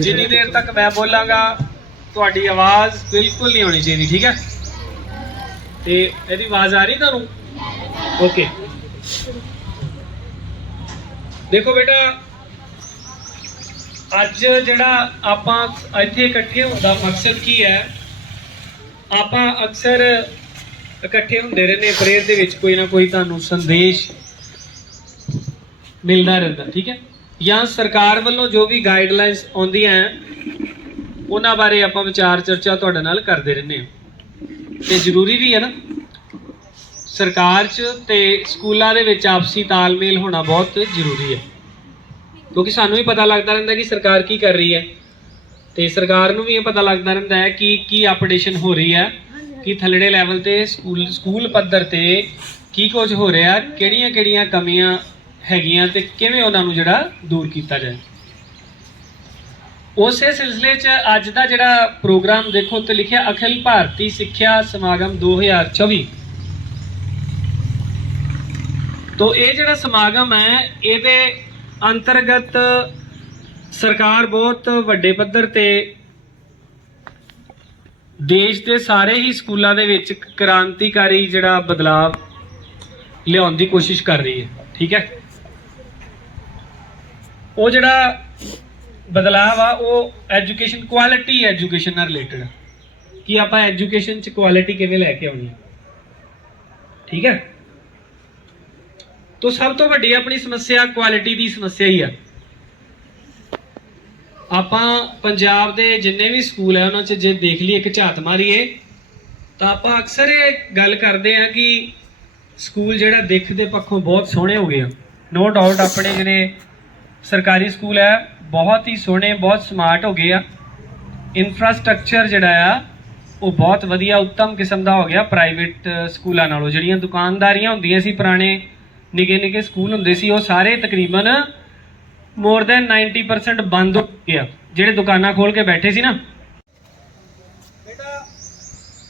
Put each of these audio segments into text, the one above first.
ਜਿੰਨੀ ਦੇਰ ਤੱਕ ਮੈਂ ਬੋਲਾਂਗਾ, ਤੁਹਾਡੀ ਆਵਾਜ਼ ਬਿਲਕੁਲ ਨਹੀਂ ਹੋਣੀ ਚਾਹੀਦੀ, ਠੀਕ ਹੈ? ਤੇ ਇਹਦੀ ਆਵਾਜ਼ ਆ ਰਹੀ ਤੁਹਾਨੂੰ? ਓਕੇ ਦੇਖੋ ਬੇਟਾ, ਅੱਜ ਜਿਹੜਾ ਆਪਾਂ ਇੱਥੇ ਇਕੱਠੇ ਹੋਣ ਦਾ ਮਕਸਦ ਕੀ ਹੈ? ਆਪਾਂ ਅਕਸਰ ਇਕੱਠੇ ਹੁੰਦੇ ਰਹਿੰਦੇ ਪ੍ਰੇਅਰ ਦੇ ਵਿੱਚ ਕੋਈ ਨਾ ਕੋਈ ਤੁਹਾਨੂੰ ਸੰਦੇਸ਼ ਮਿਲਦਾ ਰਹਿੰਦਾ, ਠੀਕ ਹੈ? ਜਾਂ ਸਰਕਾਰ ਵੱਲੋਂ ਜੋ ਵੀ ਗਾਈਡਲਾਈਨਸ ਆਉਂਦੀਆਂ ਹੈ, ਉਹਨਾਂ ਬਾਰੇ ਆਪਾਂ ਵਿਚਾਰ ਚਰਚਾ ਤੁਹਾਡੇ ਨਾਲ ਕਰਦੇ ਰਹਿੰਦੇ ਹਾਂ। ਤੇ ਜ਼ਰੂਰੀ ਵੀ ਹੈ ਨਾ, ਸਰਕਾਰ 'ਚ ਤੇ ਸਕੂਲਾਂ ਦੇ ਵਿੱਚ ਆਪਸੀ ਤਾਲਮੇਲ ਹੋਣਾ ਬਹੁਤ ਜ਼ਰੂਰੀ ਹੈ। ਕਿਉਂਕਿ ਸਾਨੂੰ ਵੀ ਪਤਾ ਲੱਗਦਾ ਰਹਿੰਦਾ ਕਿ ਸਰਕਾਰ ਕੀ ਕਰ ਰਹੀ ਹੈ। ਤੇ ਸਰਕਾਰ ਨੂੰ ਵੀ ਇਹ ਪਤਾ ਲੱਗਦਾ ਰਹਿੰਦਾ ਹੈ ਕਿ ਕੀ ਅਪਡੇਸ਼ਨ ਹੋ ਰਹੀ ਹੈ, ਕਿ ਥੱਲੜੇ ਲੈਵਲ ਤੇ ਸਕੂਲ ਸਕੂਲ ਪੱਧਰ ਤੇ ਕੀ ਕੁਝ ਹੋ ਰਿਹਾ ਕਿਹੜੀਆਂ ਕਿਹੜੀਆਂ ਕਮੀਆਂ ਹੈਗੀਆਂ ਤੇ ਕਿਵੇਂ ਉਹਨਾਂ ਨੂੰ ਜਿਹੜਾ ਦੂਰ ਕੀਤਾ ਜਾਏ? ਉਸੇ ਸਿਲਸਿਲੇ 'ਚ ਅੱਜ ਦਾ ਜਿਹੜਾ ਪ੍ਰੋਗਰਾਮ ਦੇਖੋ ਤੇ ਲਿਖਿਆ, ਅਖਿਲ ਭਾਰਤੀ ਸਿੱਖਿਆ ਸਮਾਗਮ 2024 ਤੋ ਇਹ ਜਿਹੜਾ ਸਮਾਗਮ ਹੈ, ਇਹਦੇ ਅੰਤਰਗਤ ਸਰਕਾਰ ਬਹੁਤ ਵੱਡੇ ਪੱਧਰ ਤੇ ਦੇਸ਼ ਦੇ ਸਾਰੇ ਹੀ ਸਕੂਲਾਂ ਦੇ ਵਿੱਚ ਕ੍ਰਾਂਤੀਕਾਰੀ ਜਿਹੜਾ ਬਦਲਾਅ ਲਿਆਉਣ ਦੀ ਕੋਸ਼ਿਸ਼ ਕਰ ਰਹੀ ਹੈ। ਠੀਕ ਹੈ? ਉਹ ਜਿਹੜਾ ਬਦਲਾਅ ਆ, ਉਹ ਐਜੂਕੇਸ਼ਨ ਕੁਆਲਿਟੀ ਐਜੂਕੇਸ਼ਨ ਨਾਲ ਰਿਲੇਟਡ ਹੈ ਕਿ ਆਪਾਂ ਐਜੂਕੇਸ਼ਨ ਚ ਕੁਆਲਿਟੀ ਕਿਵੇਂ ਲੈ ਕੇ ਆਉਣੀ ਹੈ ਠੀਕ ਹੈ ਤੋ ਸਭ ਤੋਂ ਵੱਡੀ ਆਪਣੀ ਸਮੱਸਿਆ ਕੁਆਲਿਟੀ ਦੀ ਸਮੱਸਿਆ ਹੀ ਆ। ਆਪਾਂ ਪੰਜਾਬ ਦੇ ਜਿੰਨੇ ਵੀ ਸਕੂਲ ਆ, ਉਹਨਾਂ 'ਚ ਜੇ ਦੇਖ ਲਈਏ, ਇੱਕ ਝਾਤ ਮਾਰੀਏ, ਤਾਂ ਆਪਾਂ ਅਕਸਰ ਇਹ ਗੱਲ ਕਰਦੇ ਆ ਕਿ ਸਕੂਲ ਜਿਹੜਾ ਦਿੱਖ ਦੇ ਪੱਖੋਂ ਬਹੁਤ ਸੋਹਣੇ ਹੋ ਗਏ ਆ। ਨੋ ਡਾਊਟ ਆਪਣੇ ਜਿਹੜੇ ਸਰਕਾਰੀ ਸਕੂਲ ਹੈ, ਬਹੁਤ ਹੀ ਸੋਹਣੇ, ਬਹੁਤ ਸਮਾਰਟ ਹੋ ਗਏ ਆ। ਇਨਫਰਾਸਟ੍ਰਕਚਰ ਜਿਹੜਾ ਆ, ਉਹ ਬਹੁਤ ਵਧੀਆ, ਉੱਤਮ ਕਿਸਮ ਦਾ ਹੋ ਗਿਆ ਪ੍ਰਾਈਵੇਟ ਸਕੂਲਾਂ ਨਾਲੋਂ। ਜਿਹੜੀਆਂ ਦੁਕਾਨਦਾਰੀਆਂ ਹੁੰਦੀਆਂ ਸੀ, ਪੁਰਾਣੇ ਨਿੱਕੇ ਨਿੱਕੇ ਸਕੂਲ ਹੁੰਦੇ ਸੀ, ਉਹ ਸਾਰੇ ਤਕਰੀਬਨ ਮੋਰ ਦੈਨ 90% ਬੰਦ ਹੋ ਗਿਆ ਜਿਹੜੇ ਦੁਕਾਨਾਂ ਖੋਲ ਕੇ ਬੈਠੇ ਸੀ ਨਾ। ਬੇਟਾ,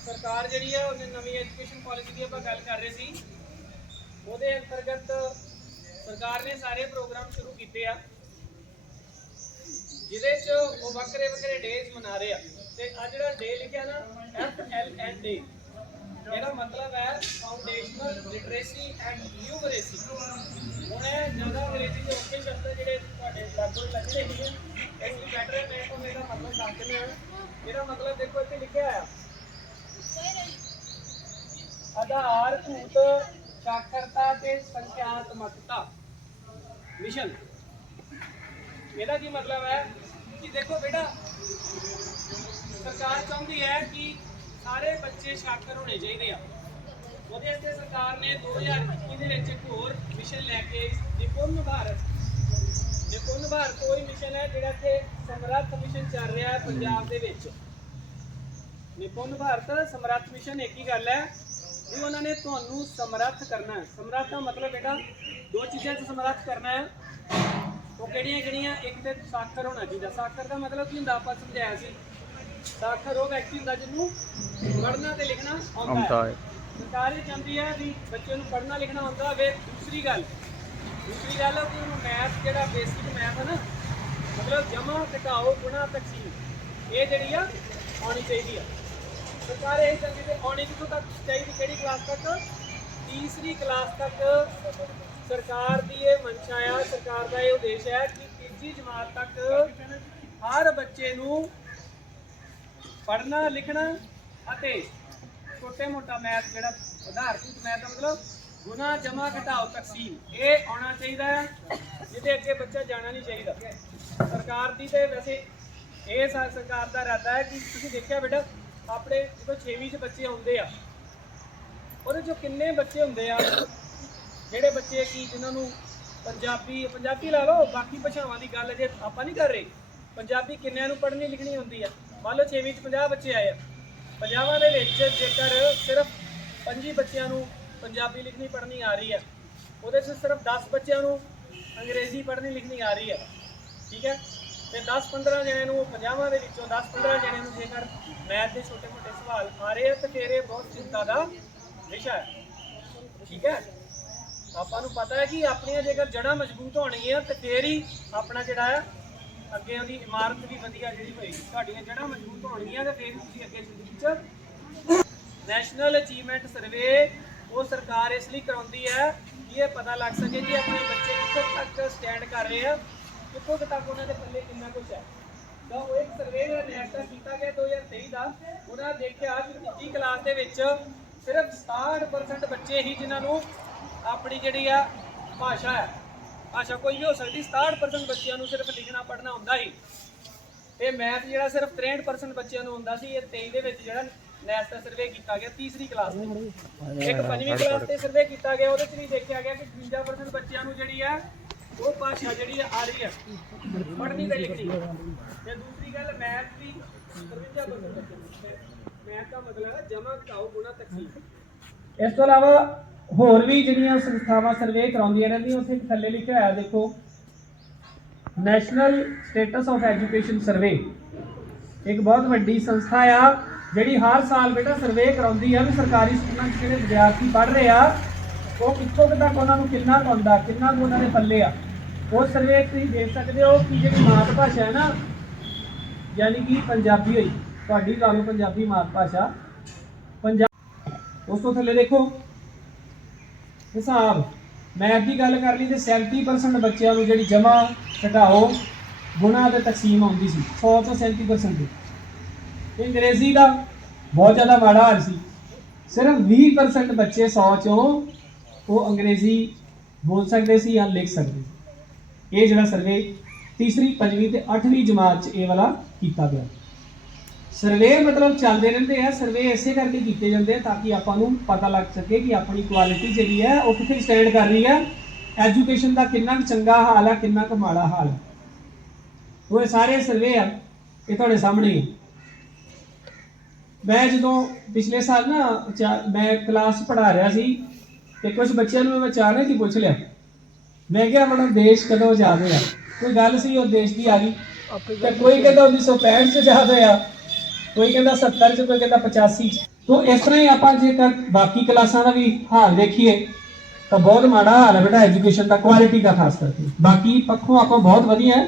ਸਰਕਾਰ ਜਿਹੜੀ ਆ, ਉਹਨੇ ਨਵੀਂ ਐਜੂਕੇਸ਼ਨ ਪਾਲਿਸੀ ਦੀ ਆਪਾਂ ਗੱਲ ਕਰ ਰਹੇ ਸੀ। ਉਹਦੇ ਅੰਤਰਗਤ ਸਰਕਾਰ ਨੇ ਸਾਰੇ ਪ੍ਰੋਗਰਾਮ ਸ਼ੁਰੂ ਕੀਤੇ ਆ, ਜਿਹਦੇ ਚ ਉਹ ਵੱਖਰੇ ਵੱਖਰੇ ਡੇਜ਼ ਮਨਾ ਰਹੇ ਆ। ਤੇ ਆ ਜਿਹੜਾ ਡੇ ਲਿਖਿਆ ਨਾ ਐਫ ਐਲ ਐਨ ਡੇ ਇਹਦਾ ਮਤਲਬ ਹੈ ਫਾਊਂਡੇਸ਼ਨਲ ਲਿਟਰੇਸੀ ਐਂਡ ਨਿਊਮਰੇਸੀ ਹੁਣ ਇਹ ਜ਼ਿਆਦਾ ਅੰਗਰੇਜ਼ੀ ਦੇ ਔਖੇ ਸ਼ਬਦ ਜਿਹੜੇ ਤੁਹਾਡੇ ਲਾਗੂ ਲੱਗਦੇ ਨਹੀਂ ਇਸ ਲਈ ਬੈਟਰ ਹੈ, ਮੈਂ ਤੁਹਾਨੂੰ ਇਹਦਾ ਮਤਲਬ ਦੱਸ ਦਿੰਦਾ ਇਹਦਾ ਮਤਲਬ ਦੇਖੋ, ਇੱਥੇ ਲਿਖਿਆ ਆ। ਆਧਾਰ ਸਾਖਰਤਾ ਤੇ ਸੰਖਿਆਤਮਕਤਾ। ਮਿਸ਼ਨ। ਇਹਦਾ ਕੀ ਮਤਲਬ ਹੈ ਕਿ ਦੇਖੋ ਬੇਟਾ, ਸਰਕਾਰ ਚਾਹੁੰਦੀ ਹੈ ਕਿ ਸਾਰੇ ਬੱਚੇ ਸਾਖਰ ਹੋਣੇ ਚਾਹੀਦੇ ਆ। ਉਹਦੇ ਵਾਸਤੇ ਸਰਕਾਰ ਨੇ 2021 ਦੇ ਵਿੱਚ ਇੱਕ ਹੋਰ ਮਿਸ਼ਨ ਲੈ ਕੇ ਨਿਪੁੰਨ ਭਾਰਤ ਨਿਪੁੰਨ ਭਾਰਤ ਕੋਈ ਮਿਸ਼ਨ ਹੈ ਜਿਹੜਾ ਕਿ ਸਮਰੱਥ ਮਿਸ਼ਨ ਚੱਲ ਰਿਹਾ ਹੈ ਪੰਜਾਬ ਦੇ ਵਿੱਚ। ਨਿਪੁੰਨ ਭਾਰਤ, ਸਮਰੱਥ ਮਿਸ਼ਨ ਇੱਕ ਹੀ ਗੱਲ ਹੈ ਵੀ ਉਹਨਾਂ ਨੇ ਤੁਹਾਨੂੰ ਸਮਰੱਥ ਕਰਨਾ ਹੈ। ਸਮਰੱਥ ਦਾ ਮਤਲਬ ਬੇਟਾ ਦੋ ਚੀਜ਼ਾਂ 'ਚ ਸਮਰੱਥ ਕਰਨਾ ਹੈ। ਉਹ ਕਿਹੜੀਆਂ ਕਿਹੜੀਆਂ? ਇੱਕ ਤੇ ਸਾਖਰ ਹੋਣਾ ਚਾਹੀਦਾ। ਸਾਖਰ ਦਾ ਮਤਲਬ ਕੀ ਹੁੰਦਾ? ਆਪਾਂ ਸਮਝਾਇਆ ਸੀ। ਸਾਖਰ ਉਹ ਵਿਅਕਤੀ ਹੁੰਦਾ ਜਿਹਨੂੰ ਪੜ੍ਹਨਾ ਤੇ ਲਿਖਣਾ ਆਉਂਦਾ ਹੈ। ਸਰਕਾਰ ਇਹ ਚਾਹੁੰਦੀ ਹੈ ਵੀ ਬੱਚੇ ਨੂੰ ਪੜ੍ਹਨਾ ਲਿਖਣਾ ਆਉਂਦਾ ਹੋਵੇ। ਦੂਸਰੀ ਗੱਲ ਦੂਸਰੀ ਗੱਲ ਉਹ ਕਿ ਉਹਨੂੰ ਮੈਥ ਜਿਹੜਾ ਬੇਸਿਕ ਮੈਥ ਹੈ ਨਾ ਮਤਲਬ ਜਮਾ ਘਟਾਓ ਗੁਣਾ ਤਕਸੀਮ ਇਹ ਜਿਹੜੀ ਆ ਆਉਣੀ ਚਾਹੀਦੀ ਆ। ਸਰਕਾਰ ਇਹ ਚਾਹੁੰਦੀ ਤੇ ਆਉਣੀ ਕਿੱਥੋਂ ਤੱਕ ਚਾਹੀਦੀ ਕਿਹੜੀ ਕਲਾਸ ਤੱਕ? ਤੀਸਰੀ ਕਲਾਸ ਤੱਕ ਸਰਕਾਰ ਦੀ ਇਹ ਮਨਸ਼ਾ ਆ, ਸਰਕਾਰ ਦਾ ਇਹ ਉਦੇਸ਼ ਹੈ ਕਿ ਤੀਜੀ ਜਮਾਤ ਤੱਕ ਹਰ ਬੱਚੇ ਨੂੰ ਪੜ੍ਹਨਾ, ਲਿਖਣਾ ਅਤੇ ਛੋਟੇ ਮੋਟਾ ਮੈਥ ਜਿਹੜਾ ਆਧਾਰਭੂਤ ਮੈਥ ਦਾ ਮਤਲਬ ਗੁਣਾ ਜਮਾ ਘਟਾਓ ਤਕਸੀਮ, ਇਹ ਆਉਣਾ ਚਾਹੀਦਾ ਹੈ, ਜਿਹਦੇ ਅੱਗੇ ਬੱਚਾ ਜਾਣਾ ਨਹੀਂ ਚਾਹੀਦਾ। ਸਰਕਾਰ ਦੀ ਤੇ ਵੈਸੇ ਇਹ ਸਰਕਾਰ ਦਾ ਇਰਾਦਾ ਹੈ ਕਿ ਤੁਸੀਂ ਦੇਖਿਆ ਬੇਟਾ, ਆਪਣੇ ਜਦੋਂ 6ਵੀਂ ਚ ਬੱਚੇ ਆਉਂਦੇ ਆ, ਉਹਦੇ ਚੋਂ ਕਿੰਨੇ ਬੱਚੇ ਹੁੰਦੇ ਆ? ਜਿਹੜੇ ਬੱਚੇ ਕੀ ਜਿਨ੍ਹਾਂ ਨੂੰ ਪੰਜਾਬੀ ਪੰਜਾਬੀ ਲਾ ਲਓ, ਬਾਕੀ ਭਾਸ਼ਾਵਾਂ ਦੀ ਗੱਲ ਜੇ ਆਪਾਂ ਨਹੀਂ ਕਰ ਰਹੇ, ਪੰਜਾਬੀ ਕਿੰਨਿਆਂ ਨੂੰ ਪੜ੍ਹਨੀ ਲਿਖਣੀ ਹੁੰਦੀ ਆ? ਮੰਨ ਲਓ 6ਵੀਂ ਚ 50 ਬੱਚੇ ਆਏ ਆ। 50 ਦੇ ਵਿੱਚ ਜੇਕਰ ਸਿਰਫ 25 ਬੱਚਿਆਂ ਨੂੰ ਪੰਜਾਬੀ ਲਿਖਣੀ ਪੜ੍ਹਨੀ ਆ ਰਹੀ ਹੈ ਉਹਦੇ 'ਚ ਸਿਰਫ 10 ਬੱਚਿਆਂ ਨੂੰ ਅੰਗਰੇਜ਼ੀ ਪੜ੍ਹਨੀ ਲਿਖਣੀ ਆ ਰਹੀ ਹੈ ਠੀਕ ਹੈ ਤੇ 10-15 ਜਣਿਆਂ ਨੂੰ 50 ਦੇ ਵਿੱਚੋਂ 10-15 ਜਣਿਆਂ ਨੂੰ ਜੇਕਰ ਮੈਥ ਦੇ ਛੋਟੇ-ਮੋਟੇ ਸਵਾਲ ਆ ਰਹੇ ਆ, ਤੇ ਫਿਰ ਇਹ ਬਹੁਤ ਚਿੰਤਾ ਦਾ ਵਿਸ਼ਾ ਹੈ, ਠੀਕ ਹੈ ਆਪਾਂ ਨੂੰ ਪਤਾ ਹੈ ਕਿ ਆਪਣੀਆਂ ਜੇਕਰ ਜੜ੍ਹਾਂ ਮਜ਼ਬੂਤ ਹੋਣਗੀਆਂ ਤੇ ਫੇਰ ਹੀ ਆਪਣਾ ਜਿਹੜਾ ਹੈ ਅੱਗੇ ਉਹਦੀ ਇਮਾਰਤ ਵੀ ਵਧੀਆ ਜਿਹੜੀ ਹੋਏਗੀ। ਤੁਹਾਡੀਆਂ ਜੜ੍ਹਾਂ ਮਜ਼ਬੂਤ ਹੋਣਗੀਆਂ ਤੇ ਫਿਰ ਤੁਸੀਂ ਅੱਗੇ ਜ਼ਿੰਦਗੀ 'ਚ ਨੈਸ਼ਨਲ ਅਚੀਵਮੈਂਟ ਸਰਵੇ ਉਹ ਸਰਕਾਰ ਇਸ ਲਈ ਕਰਾਉਂਦੀ ਹੈ ਕਿ ਇਹ ਪਤਾ ਲੱਗ ਸਕੇ ਕਿ ਆਪਣੇ ਬੱਚੇ ਕਿੱਥੋਂ ਤੱਕ ਸਟੈਂਡ ਕਰ ਰਹੇ ਆ ਕਿੱਥੋਂ ਕੁ ਤੱਕ ਉਹਨਾਂ ਦੇ ਪੱਲੇ ਕਿੰਨਾ ਕੁਝ ਹੈ। ਤਾਂ ਉਹ ਇੱਕ ਸਰਵੇ ਜਿਹੜਾ ਨੈਸ਼ਨਲ ਕੀਤਾ ਗਿਆ 2023 ਦਾ। ਉਹਨਾਂ ਦੇਖਿਆ ਕਿ ਤੀਜੀ ਕਲਾਸ ਦੇ ਵਿੱਚ ਸਿਰਫ 67% ਬੱਚੇ ਹੀ ਜਿਨ੍ਹਾਂ ਨੂੰ ਆਪਣੀ ਜਿਹੜੀ ਆ ਭਾਸ਼ਾ ਹੈ ਭਾਸ਼ਾ ਕੋਈ ਵੀ ਹੋ ਸਕਦੀ 67% ਬੱਚਿਆਂ ਨੂੰ ਸਿਰਫ ਲਿਖਣਾ ਪੜ੍ਹਨਾ ਹੁੰਦਾ ਹੀ। ਤੇ ਮੈਥ ਜਿਹੜਾ ਸਿਰਫ 63% ਬੱਚਿਆਂ ਨੂੰ ਹੁੰਦਾ ਸੀ ਇਹ 23 ਦੇ ਵਿੱਚ ਜਿਹੜਾ ਨੈਸ਼ਨਲ ਸਰਵੇ ਕੀਤਾ ਗਿਆ ਤੀਸਰੀ ਕਲਾਸ ਦੇ ਇੱਕ ਪੰਜਵੀਂ ਕਲਾਸ ਤੇ ਸਰਵੇ ਕੀਤਾ ਗਿਆ ਉਹਦੇ ਚ ਵੀ ਦੇਖਿਆ ਗਿਆ ਕਿ 52% ਬੱਚਿਆਂ ਨੂੰ ਜਿਹੜੀ ਹੈ ਉਹ ਭਾਸ਼ਾ ਜਿਹੜੀ ਆ ਰਹੀ ਹੈ ਪੜ੍ਹਨੀ ਤੇ ਲਿਖਣੀ। ਤੇ ਦੂਸਰੀ ਗੱਲ ਮੈਥ ਵੀ 53% ਬੱਚਿਆਂ ਨੂੰ। ਮੈਥ ਦਾ ਮਤਲਬ ਹੈ ਜਮਾ ਘਟਾਓ ਗੁਣਾ ਤਕਸੀਮ। ਇਸ ਤੋਂ ਇਲਾਵਾ ਹੋਰ ਵੀ ਜਿਹੜੀਆਂ ਸੰਸਥਾਵਾਂ ਸਰਵੇ ਕਰਾਉਂਦੀਆਂ ਰਹਿੰਦੀਆਂ, ਉੱਥੇ ਥੱਲੇ ਲਿਖਿਆ ਹੋਇਆ, ਦੇਖੋ national status of education survey ਇੱਕ ਬਹੁਤ ਵੱਡੀ ਸੰਸਥਾ ਆ, ਜਿਹੜੀ ਹਰ ਸਾਲ ਬੇਟਾ ਸਰਵੇ ਕਰਾਉਂਦੀ ਆ ਵੀ ਸਰਕਾਰੀ ਸਕੂਲਾਂ 'ਚ ਜਿਹੜੇ ਵਿਦਿਆਰਥੀ ਪੜ੍ਹ ਰਹੇ ਆ, ਉਹ ਕਿੱਥੋਂ ਕੁ ਤੱਕ ਉਹਨਾਂ ਨੂੰ ਕਿੰਨਾ ਕੁ ਆਉਂਦਾ, ਕਿੰਨਾ ਕੁ ਉਹਨਾਂ ਦੇ ਪੱਲੇ ਆ। ਉਹ ਸਰਵੇ ਤੁਸੀਂ ਦੇਖ ਸਕਦੇ ਹੋ ਕਿ ਜਿਹੜੀ ਮਾਤ ਭਾਸ਼ਾ ਹੈ ਨਾ, ਯਾਨੀ ਕਿ ਪੰਜਾਬੀ ਹੋਈ। ਤੁਹਾਡੀ ਲਾ ਲਓ ਪੰਜਾਬੀ ਮਾਤ ਭਾਸ਼ਾ। ਪੰਜਾਬ ਉਸ ਤੋਂ ਥੱਲੇ ਦੇਖੋ ਹਿਸਾਬ। ਮੈਥ ਦੀ ਗੱਲ ਕਰ ਲਈ ਤੇ 70% ਬੱਚਿਆਂ ਨੂੰ ਜਿਹੜੀ ਜਮਾ ਘਟਾਓ, ਗੁਣਾ ਤੇ ਤਕਸੀਮ ਆਉਂਦੀ ਸੀ 100 ਤੋਂ 37% ਦੀ। ਤੇ ਅੰਗਰੇਜ਼ੀ ਦਾ ਬਹੁਤ ਜ਼ਿਆਦਾ ਮਾੜਾ ਹਾਲ ਸੀ। ਸਿਰਫ 20% ਬੱਚੇ 100 ਚੋਂ ਉਹ ਅੰਗਰੇਜ਼ੀ ਬੋਲ ਸਕਦੇ ਸੀ ਜਾਂ ਲਿਖ ਸਕਦੇ ਸੀ। ਇਹ ਜਿਹੜਾ ਸਰਵੇ ਤੀਸਰੀ, ਪੰਜਵੀਂ ਤੇ ਅੱਠਵੀਂ ਜਮਾਤ 'ਚ ਇਹ ਵਾਲਾ ਕੀਤਾ ਗਿਆ। ਸਰਵੇ ਮਤਲਬ ਚੱਲਦੇ ਰਹਿੰਦੇ ਆ ਸਰਵੇ ਇਸੇ ਕਰਕੇ ਕੀਤੇ ਜਾਂਦੇ ਆ ਤਾਂ ਕਿ ਆਪਾਂ ਨੂੰ ਪਤਾ ਲੱਗ ਸਕੇ ਕਿ ਆਪਣੀ ਕੁਆਲਿਟੀ ਜਿਹੜੀ ਹੈ ਉਹ ਕਿੱਥੇ ਸਟੈਂਡ ਕਰ ਰਹੀ ਹੈ ਐਜੂਕੇਸ਼ਨ ਦਾ ਕਿੰਨਾ ਕੁ ਚੰਗਾ ਹਾਲ ਹੈ ਕਿੰਨਾ ਕੁ ਮਾੜਾ ਹਾਲ ਹੈ ਉਹ ਸਾਰੇ ਸਰਵੇ ਆ ਇਹ ਤੁਹਾਡੇ ਸਾਹਮਣੇ ਹੀ ਮੈਂ ਜਦੋਂ ਪਿਛਲੇ ਸਾਲ ਨਾ ਮੈਂ ਕਲਾਸ ਪੜ੍ਹਾ ਰਿਹਾ ਸੀ ਤੇ ਕੁਝ ਬੱਚਿਆਂ ਨੂੰ ਮੈਂ ਅਚਾਨਕ ਹੀ ਪੁੱਛ ਲਿਆ। ਮੈਂ ਕਿਹਾ ਆਪਣਾ ਦੇਸ਼ ਕਦੋਂ ਆਜ਼ਾਦ ਹੋਇਆ ਕੋਈ ਗੱਲ ਸੀ ਉਹ ਦੇਸ਼ ਦੀ ਆ ਗਈ। ਤੇ ਕੋਈ ਕਹਿੰਦਾ 1965 ਚ ਆਜ਼ਾਦ ਹੋਇਆ ਕੋਈ ਕਹਿੰਦਾ 70 ਚ, ਕੋਈ ਕਹਿੰਦਾ 85 ਚ। ਤੋਂ ਇਸ ਤਰ੍ਹਾਂ ਹੀ ਆਪਾਂ ਜੇਕਰ ਬਾਕੀ ਕਲਾਸਾਂ ਦਾ ਵੀ ਹਾਲ ਦੇਖੀਏ, ਤਾਂ ਬਹੁਤ ਮਾੜਾ ਹਾਲ ਹੈ ਬੇਟਾ ਐਜੂਕੇਸ਼ਨ ਦਾ ਕੁਆਲਿਟੀ ਦਾ ਖਾਸ ਕਰਕੇ। ਬਾਕੀ ਪੱਖੋਂ ਆਪਾਂ ਬਹੁਤ ਵਧੀਆ ਹੈ।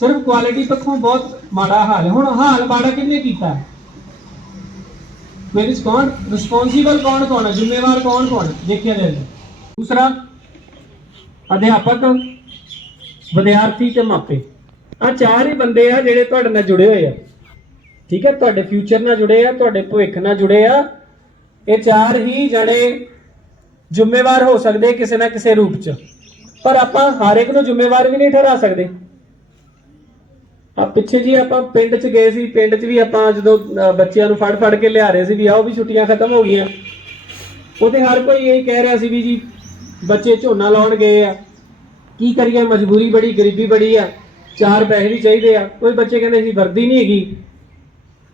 ਸਿਰਫ ਕੁਆਲਿਟੀ ਪੱਖੋਂ ਬਹੁਤ ਮਾੜਾ ਹਾਲ ਹੈ। ਹੁਣ ਹਾਲ ਮਾੜਾ ਕਿਹਨੇ ਕੀਤਾ? ਮੇਰੇ ਚ ਕੌਣ? ਰਿਸਪੌਂਸੀਬਲ ਕੌਣ ਕੌਣ ਹੈ? ਜ਼ਿੰਮੇਵਾਰ ਕੌਣ ਕੌਣ ਦੇਖਿਆ ਜਾਏ ਦੂਸਰਾ, ਅਧਿਆਪਕ, ਵਿਦਿਆਰਥੀ ਤੇ ਮਾਪੇ। ਆ ਚਾਰ ਹੀ ਬੰਦੇ ਆ ਜਿਹੜੇ ਤੁਹਾਡੇ ਨਾਲ ਜੁੜੇ ਹੋਏ ਆ। ਠੀਕ ਹੈ, ਤੁਹਾਡੇ ਫਿਊਚਰ ਨਾਲ ਜੁੜੇ ਆ, ਤੁਹਾਡੇ ਭਵਿੱਖ ਨਾਲ ਜੁੜੇ ਆ। ਇਹ ਚਾਰ ਹੀ ਜਣੇ ਜ਼ਿੰਮੇਵਾਰ ਹੋ ਸਕਦੇ ਕਿਸੇ ਨਾ ਕਿਸੇ ਰੂਪ ਚ। ਪਰ ਆਪਾਂ ਹਰ ਇੱਕ ਨੂੰ ਜ਼ਿੰਮੇਵਾਰ ਵੀ ਨਹੀਂ ਠਹਿਰਾ ਸਕਦੇ। ਆ ਪਿੱਛੇ ਜੀ ਆਪਾਂ ਪਿੰਡ ਚ ਗਏ ਸੀ, ਪਿੰਡ ਚ ਵੀ ਆਪਾਂ ਜਦੋਂ ਬੱਚਿਆਂ ਨੂੰ ਫੜ ਫੜ ਕੇ ਲਿਆ ਰਹੇ ਸੀ ਵੀ ਆਓ ਵੀ ਛੁੱਟੀਆਂ ਖਤਮ ਹੋ ਗਈਆਂ। ਉਹਦੇ ਹਰ ਕੋਈ ਇਹ ਕਹਿ ਰਿਹਾ ਸੀ ਵੀ ਜੀ, ਬੱਚੇ ਝੋਨਾ ਲਾਉਣ ਗਏ ਆ। ਕੀ ਕਰੀਏ, ਮਜਬੂਰੀ ਬੜੀ, ਗਰੀਬੀ ਬੜੀ ਆ। ਚਾਰ ਪੈਸੇ ਵੀ ਚਾਹੀਦੇ ਆ। ਕੋਈ ਬੱਚੇ ਕਹਿੰਦੇ ਸੀ, ਵਰਦੀ ਨਹੀਂ ਹੈਗੀ।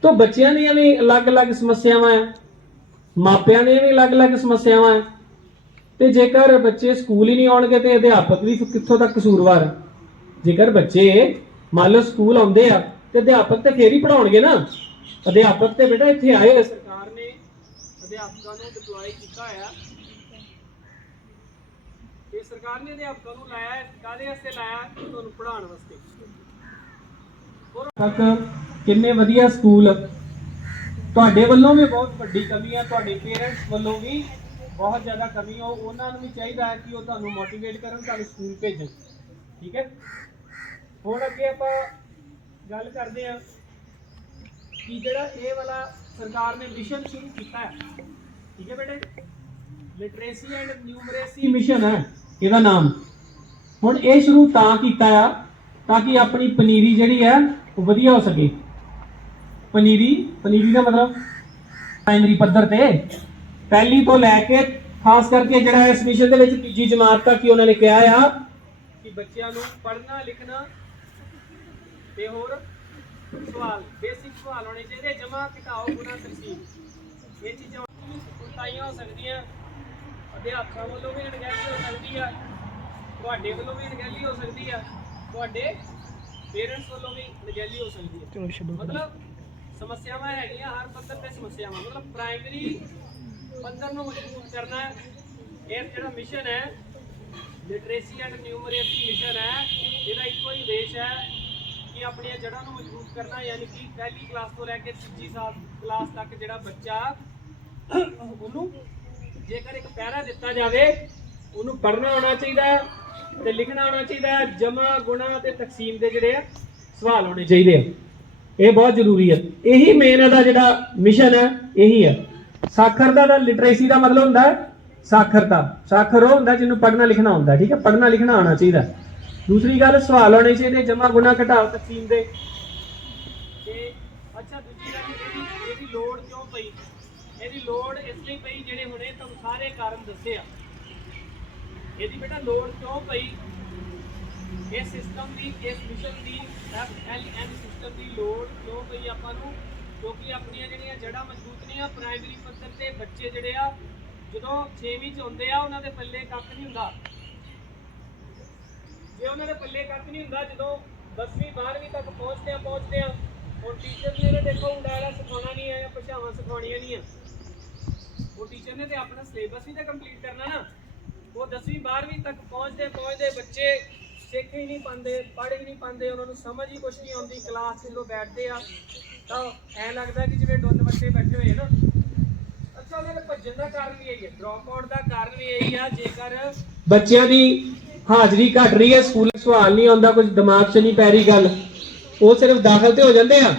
ਤੋਂ ਬੱਚਿਆਂ ਦੀਆਂ ਵੀ ਅਲੱਗ-ਅਲੱਗ ਸਮੱਸਿਆਵਾਂ ਆ। ਮਾਪਿਆਂ ਦੀਆਂ ਵੀ ਅਲੱਗ-ਅਲੱਗ ਸਮੱਸਿਆਵਾਂ ਆ। ਤੇ ਜੇਕਰ ਬੱਚੇ ਸਕੂਲ ਹੀ ਨਹੀਂ ਆਉਣਗੇ ਤੇ ਅਧਿਆਪਕ ਵੀ ਕਿੱਥੋਂ ਤੱਕ ਕਸੂਰਵਾਰ? ਜੇਕਰ ਬੱਚੇ ਮੰਨ ਲਓ ਸਕੂਲ ਆਉਂਦੇ ਆ ਤੇ ਅਧਿਆਪਕ ਤੇ ਫੇਰ ਹੀ ਪੜਾਉਣਗੇ ਨਾ। ਅਧਿਆਪਕ ਤੇ ਬੇਟਾ ਇੱਥੇ ਆਏ ਹੋਏ ਸਰਕਾਰ ਨੇ ਅਧਿਆਪਕਾਂ ਨੂੰ ਡਿਪਲੋਏ ਕੀਤਾ ਹੋਇਆ। ਇਹ ਸਰਕਾਰ ਨੇ ਅਧਿਆਪਕਾਂ ਨੂੰ ਲਾਇਆ ਹੈ ਵਾਸਤੇ ਲਾਇਆ? ਤੁਹਾਨੂੰ ਪੜਾਉਣ ਵਾਸਤੇ। ਹੋਰ ਤੱਕ ਕਿੰਨੇ ਵਧੀਆ ਸਕੂਲ। ਤੁਹਾਡੇ ਵੱਲੋਂ ਵੀ ਬਹੁਤ ਵੱਡੀ ਕਮੀ ਹੈ ਤੁਹਾਡੇ ਪੇਰੈਂਟਸ ਵੱਲੋਂ ਵੀ ਬਹੁਤ ਜ਼ਿਆਦਾ ਕਮੀ ਹੋ ਉਹਨਾਂ ਨੂੰ ਵੀ ਚਾਹੀਦਾ ਹੈ ਕਿ ਉਹ ਤੁਹਾਨੂੰ ਮੋਟੀਵੇਟ ਕਰਨ, ਤੁਹਾਨੂੰ ਸਕੂਲ ਭੇਜਣ। ਠੀਕ ਹੈ? ਹੁਣ ਅੱਗੇ ਆਪਾਂ ਗੱਲ ਕਰਦੇ ਹਾਂ ਕਿ ਜਿਹੜਾ ਇਹ ਵਾਲਾ ਸਰਕਾਰ ਨੇ ਮਿਸ਼ਨ ਸ਼ੁਰੂ ਕੀਤਾ ਹੈ। ਠੀਕ ਹੈ ਬੇਟੇ? ਲਿਟਰੇਸੀ ਐਂਡ ਨਿਊਮਰੇਸੀ ਮਿਸ਼ਨ ਹੈ, ਇਹਦਾ ਨਾਮ। ਹੁਣ ਇਹ ਸ਼ੁਰੂ ਤਾਂ ਕੀਤਾ ਆ, ਤਾਂ ਕਿ ਆਪਣੀ ਪਨੀਰੀ ਜਿਹੜੀ ਹੈ, ਉਹ ਵਧੀਆ ਹੋ ਸਕੇ। ਪਨੀਰੀ ਪਨੀਰੀ ਦਾ ਮਤਲਬ ਪ੍ਰਾਇਮਰੀ ਪੱਧਰ ਤੇ। ਪਹਿਲੀ ਤੋਂ ਲੈ ਕੇ ਖਾਸ ਕਰਕੇ ਜਿਹੜਾ ਇਸ ਮਿਸ਼ਨ ਦੇ ਵਿੱਚ ਤੀਜੀ ਜਮਾਤ ਤੱਕ ਹੀ ਉਹਨਾਂ ਨੇ ਕਿਹਾ ਆ ਕਿ ਬੱਚਿਆਂ ਨੂੰ ਪੜ੍ਹਨਾ ਲਿਖਣਾ ਤੇ ਹੋਰ ਸਵਾਲ ਬੇਸਿਕ ਸਵਾਲ ਹੋਣੇ ਚਾਹੀਦੇ। ਜਮਾ ਘਟਾਓ ਗੁਣਾ ਤਰਸੀਬ ਇਹ ਚੀਜ਼ਾਂ ਉਤਾਈਆਂ ਹੋ ਸਕਦੀਆਂ। ਅਧਿਆਪਕਾਂ ਵੱਲੋਂ ਵੀ ਅਣਗਹਿਲੀ ਹੋ ਸਕਦੀ ਆ। ਤੁਹਾਡੇ ਵੱਲੋਂ ਵੀ ਅਣਗਹਿਲੀ ਹੋ ਸਕਦੀ ਆ। ਤੁਹਾਡੇ ਪੇਰੈਂਟਸ ਵੱਲੋਂ ਵੀ ਅਣਗਹਿਲੀ ਹੋ ਸਕਦੀ ਛੱਡੋ। ਮਤਲਬ ਸਮੱਸਿਆਵਾਂ ਹੈਗੀਆਂ, ਹਰ ਪੱਧਰ ਤੇ ਸਮੱਸਿਆਵਾਂ। ਮਤਲਬ ਪ੍ਰਾਇਮਰੀ ਪੱਧਰ ਨੂੰ ਮਜ਼ਬੂਤ ਕਰਨਾ ਇਹ ਜਿਹੜਾ ਮਿਸ਼ਨ ਹੈ ਲਿਟਰੇਸੀ ਐਂਡ ਨਿਊਮਰੇਸੀ ਮਿਸ਼ਨ ਹੈ, ਇਹਦਾ ਇੱਕੋ ਹੀ ਉਦੇਸ਼ ਹੈ ਕਿ ਆਪਣੀਆਂ ਜੜ੍ਹਾਂ ਨੂੰ ਮਜ਼ਬੂਤ ਕਰਨਾ, ਯਾਨੀ ਕਿ ਪਹਿਲੀ ਕਲਾਸ ਤੋਂ ਲੈ ਕੇ ਤੀਜੀ ਸਾਲ ਕਲਾਸ ਤੱਕ ਜਿਹੜਾ ਬੱਚਾ, ਉਹਨੂੰ ਜੇਕਰ ਇੱਕ ਪੈਰਾ ਦਿੱਤਾ ਜਾਵੇ, ਉਹਨੂੰ ਪੜ੍ਹਨਾ ਆਉਣਾ ਚਾਹੀਦਾ ਹੈ ਤੇ ਲਿਖਣਾ ਆਉਣਾ ਚਾਹੀਦਾ ਜਮਾ ਗੁਣਾ ਤੇ ਤਕਸੀਮ ਦੇ ਜਿਹੜੇ ਸਵਾਲ ਹੋਣੇ ਚਾਹੀਦੇ ਆ। ਇਹ ਬਹੁਤ ਜ਼ਰੂਰੀ ਹੈ। ਇਹੀ ਮੇਨ ਇਹਦਾ ਜਿਹੜਾ ਮਿਸ਼ਨ ਹੈ, ਇਹੀ ਹੈ। ਸਾਖਰਤਾ ਦਾ ਲਿਟਰੇਸੀ ਦਾ ਮਤਲਬ ਹੁੰਦਾ ਹੈ ਸਾਖਰਤਾ ਸਾਖਰ ਉਹ ਹੁੰਦਾ ਜਿਹਨੂੰ ਪੜ੍ਹਨਾ ਲਿਖਣਾ ਹੁੰਦਾ ਠੀਕ ਹੈ? ਪੜ੍ਹਨਾ ਲਿਖਣਾ ਆਉਣਾ ਚਾਹੀਦਾ ਦੂਸਰੀ ਗੱਲ, ਸਵਾਲ ਹੋਣੇ ਚਾਹੀਦੇ, ਜਮਾ ਗੁਣਾ ਘਟਾਓ ਤਕਸੀਮ ਦੇ। ਤੇ ਅੱਛਾ, ਦੂਜੀ ਗੱਲ, ਇਹਦੀ ਇਹਦੀ ਲੋੜ ਕਿਉਂ ਪਈ? ਇਹਦੀ ਲੋੜ ਇਸ ਲਈ ਪਈ ਜਿਹੜੇ ਹੁਣੇ ਤੁਹਾਨੂੰ ਸਾਰੇ ਕਾਰਨ ਦੱਸੇ ਆ। ਇਹਦੀ ਬੇਟਾ ਲੋੜ ਕਿਉਂ ਪਈ? ਇਸ ਸਿਸਟਮ ਦੀ ਇਸ ਮਿਸ਼ਨ ਦੀ ਐਲਐਨ ਸਿਸਟਮ ਦੀ ਲੋੜ ਕਿਉਂ ਪਈ ਆਪਾਂ ਨੂੰ? ਕਿਉਂਕਿ ਆਪਣੀਆਂ ਜਿਹੜੀਆਂ ਜੜ੍ਹਾਂ ਮਜ਼ਬੂਤ ਨਹੀਂ ਆ ਪ੍ਰਾਇਮਰੀ ਪੱਧਰ ਤੇ ਬੱਚੇ ਜਿਹੜੇ ਆ, ਜਦੋਂ 6ਵੀਂ ਚ ਹੁੰਦੇ ਆ, ਉਹਨਾਂ ਦੇ ਪੱਲੇ ਕੱਖ ਨਹੀਂ ਹੁੰਦਾ। ਜੇ ਉਹਨਾਂ ਦੇ ਪੱਲੇ ਕੱਖ ਨਹੀਂ ਹੁੰਦਾ, ਜਦੋਂ 10ਵੀਂ 12ਵੀਂ ਤੱਕ ਪਹੁੰਚਦੇ ਆ ਪਹੁੰਚਦੇ ਆ, ਹੁਣ ਟੀਚਰ ਨੇ ਇਹਨੇ ਦੇਖੋ ਉਂਡਾਲਾ ਸਿਖਾਉਣਾ ਨਹੀਂ ਹੈ ਜਾਂ ਭਾਸ਼ਾਵਾਂ ਸਿਖਾਉਣੀਆਂ ਨਹੀਂ ਆ। ਉਹ ਟੀਚਰ ਨੇ ਤੇ ਆਪਣਾ ਸਿਲੇਬਸ ਵੀ ਤਾਂ ਕੰਪਲੀਟ ਕਰਨਾ ਨਾ। ਉਹ 10ਵੀਂ 12ਵੀਂ ਤੱਕ ਪਹੁੰਚਦੇ ਪਹੁੰਚਦੇ ਬੱਚੇ ਸਿੱਖ ਹੀ ਨਹੀਂ ਪਾਉਂਦੇ, ਪੜ੍ਹ ਹੀ ਨਹੀਂ ਪਾਉਂਦੇ, ਉਹਨਾਂ ਨੂੰ ਸਮਝ ਹੀ ਕੁਝ ਨਹੀਂ ਆਉਂਦੀ ਕਲਾਸ 'ਚ ਜਦੋਂ ਬੈਠਦੇ ਆ। ਤਾਂ ਐ ਲੱਗਦਾ ਕਿ ਜਿਵੇਂ ਡੁੱਲ ਬੱਚੇ ਬੈਠੇ ਹੋਏ ਨਾ। ਅੱਛਾ, ਉਹਨਾਂ ਦੇ ਭੱਜਣ ਦਾ ਕਾਰਨ ਵੀ ਇਹੀ ਹੈ ਡ੍ਰੌਪ ਆਊਟ ਦਾ ਕਾਰਨ ਵੀ ਇਹੀ ਆ, ਜੇਕਰ ਬੱਚਿਆਂ ਦੀ ਹਾਜ਼ਰੀ ਘਟ ਰਹੀ ਹੈ, ਸਕੂਲ ਸਵਾਲ ਨਹੀਂ ਆਉਂਦਾ, ਕੁਝ ਦਿਮਾਗ 'ਚ ਨਹੀਂ ਪੈ ਰਹੀ ਗੱਲ। ਉਹ ਸਿਰਫ ਦਾਖਲ ਤੇ ਹੋ ਜਾਂਦੇ ਆ,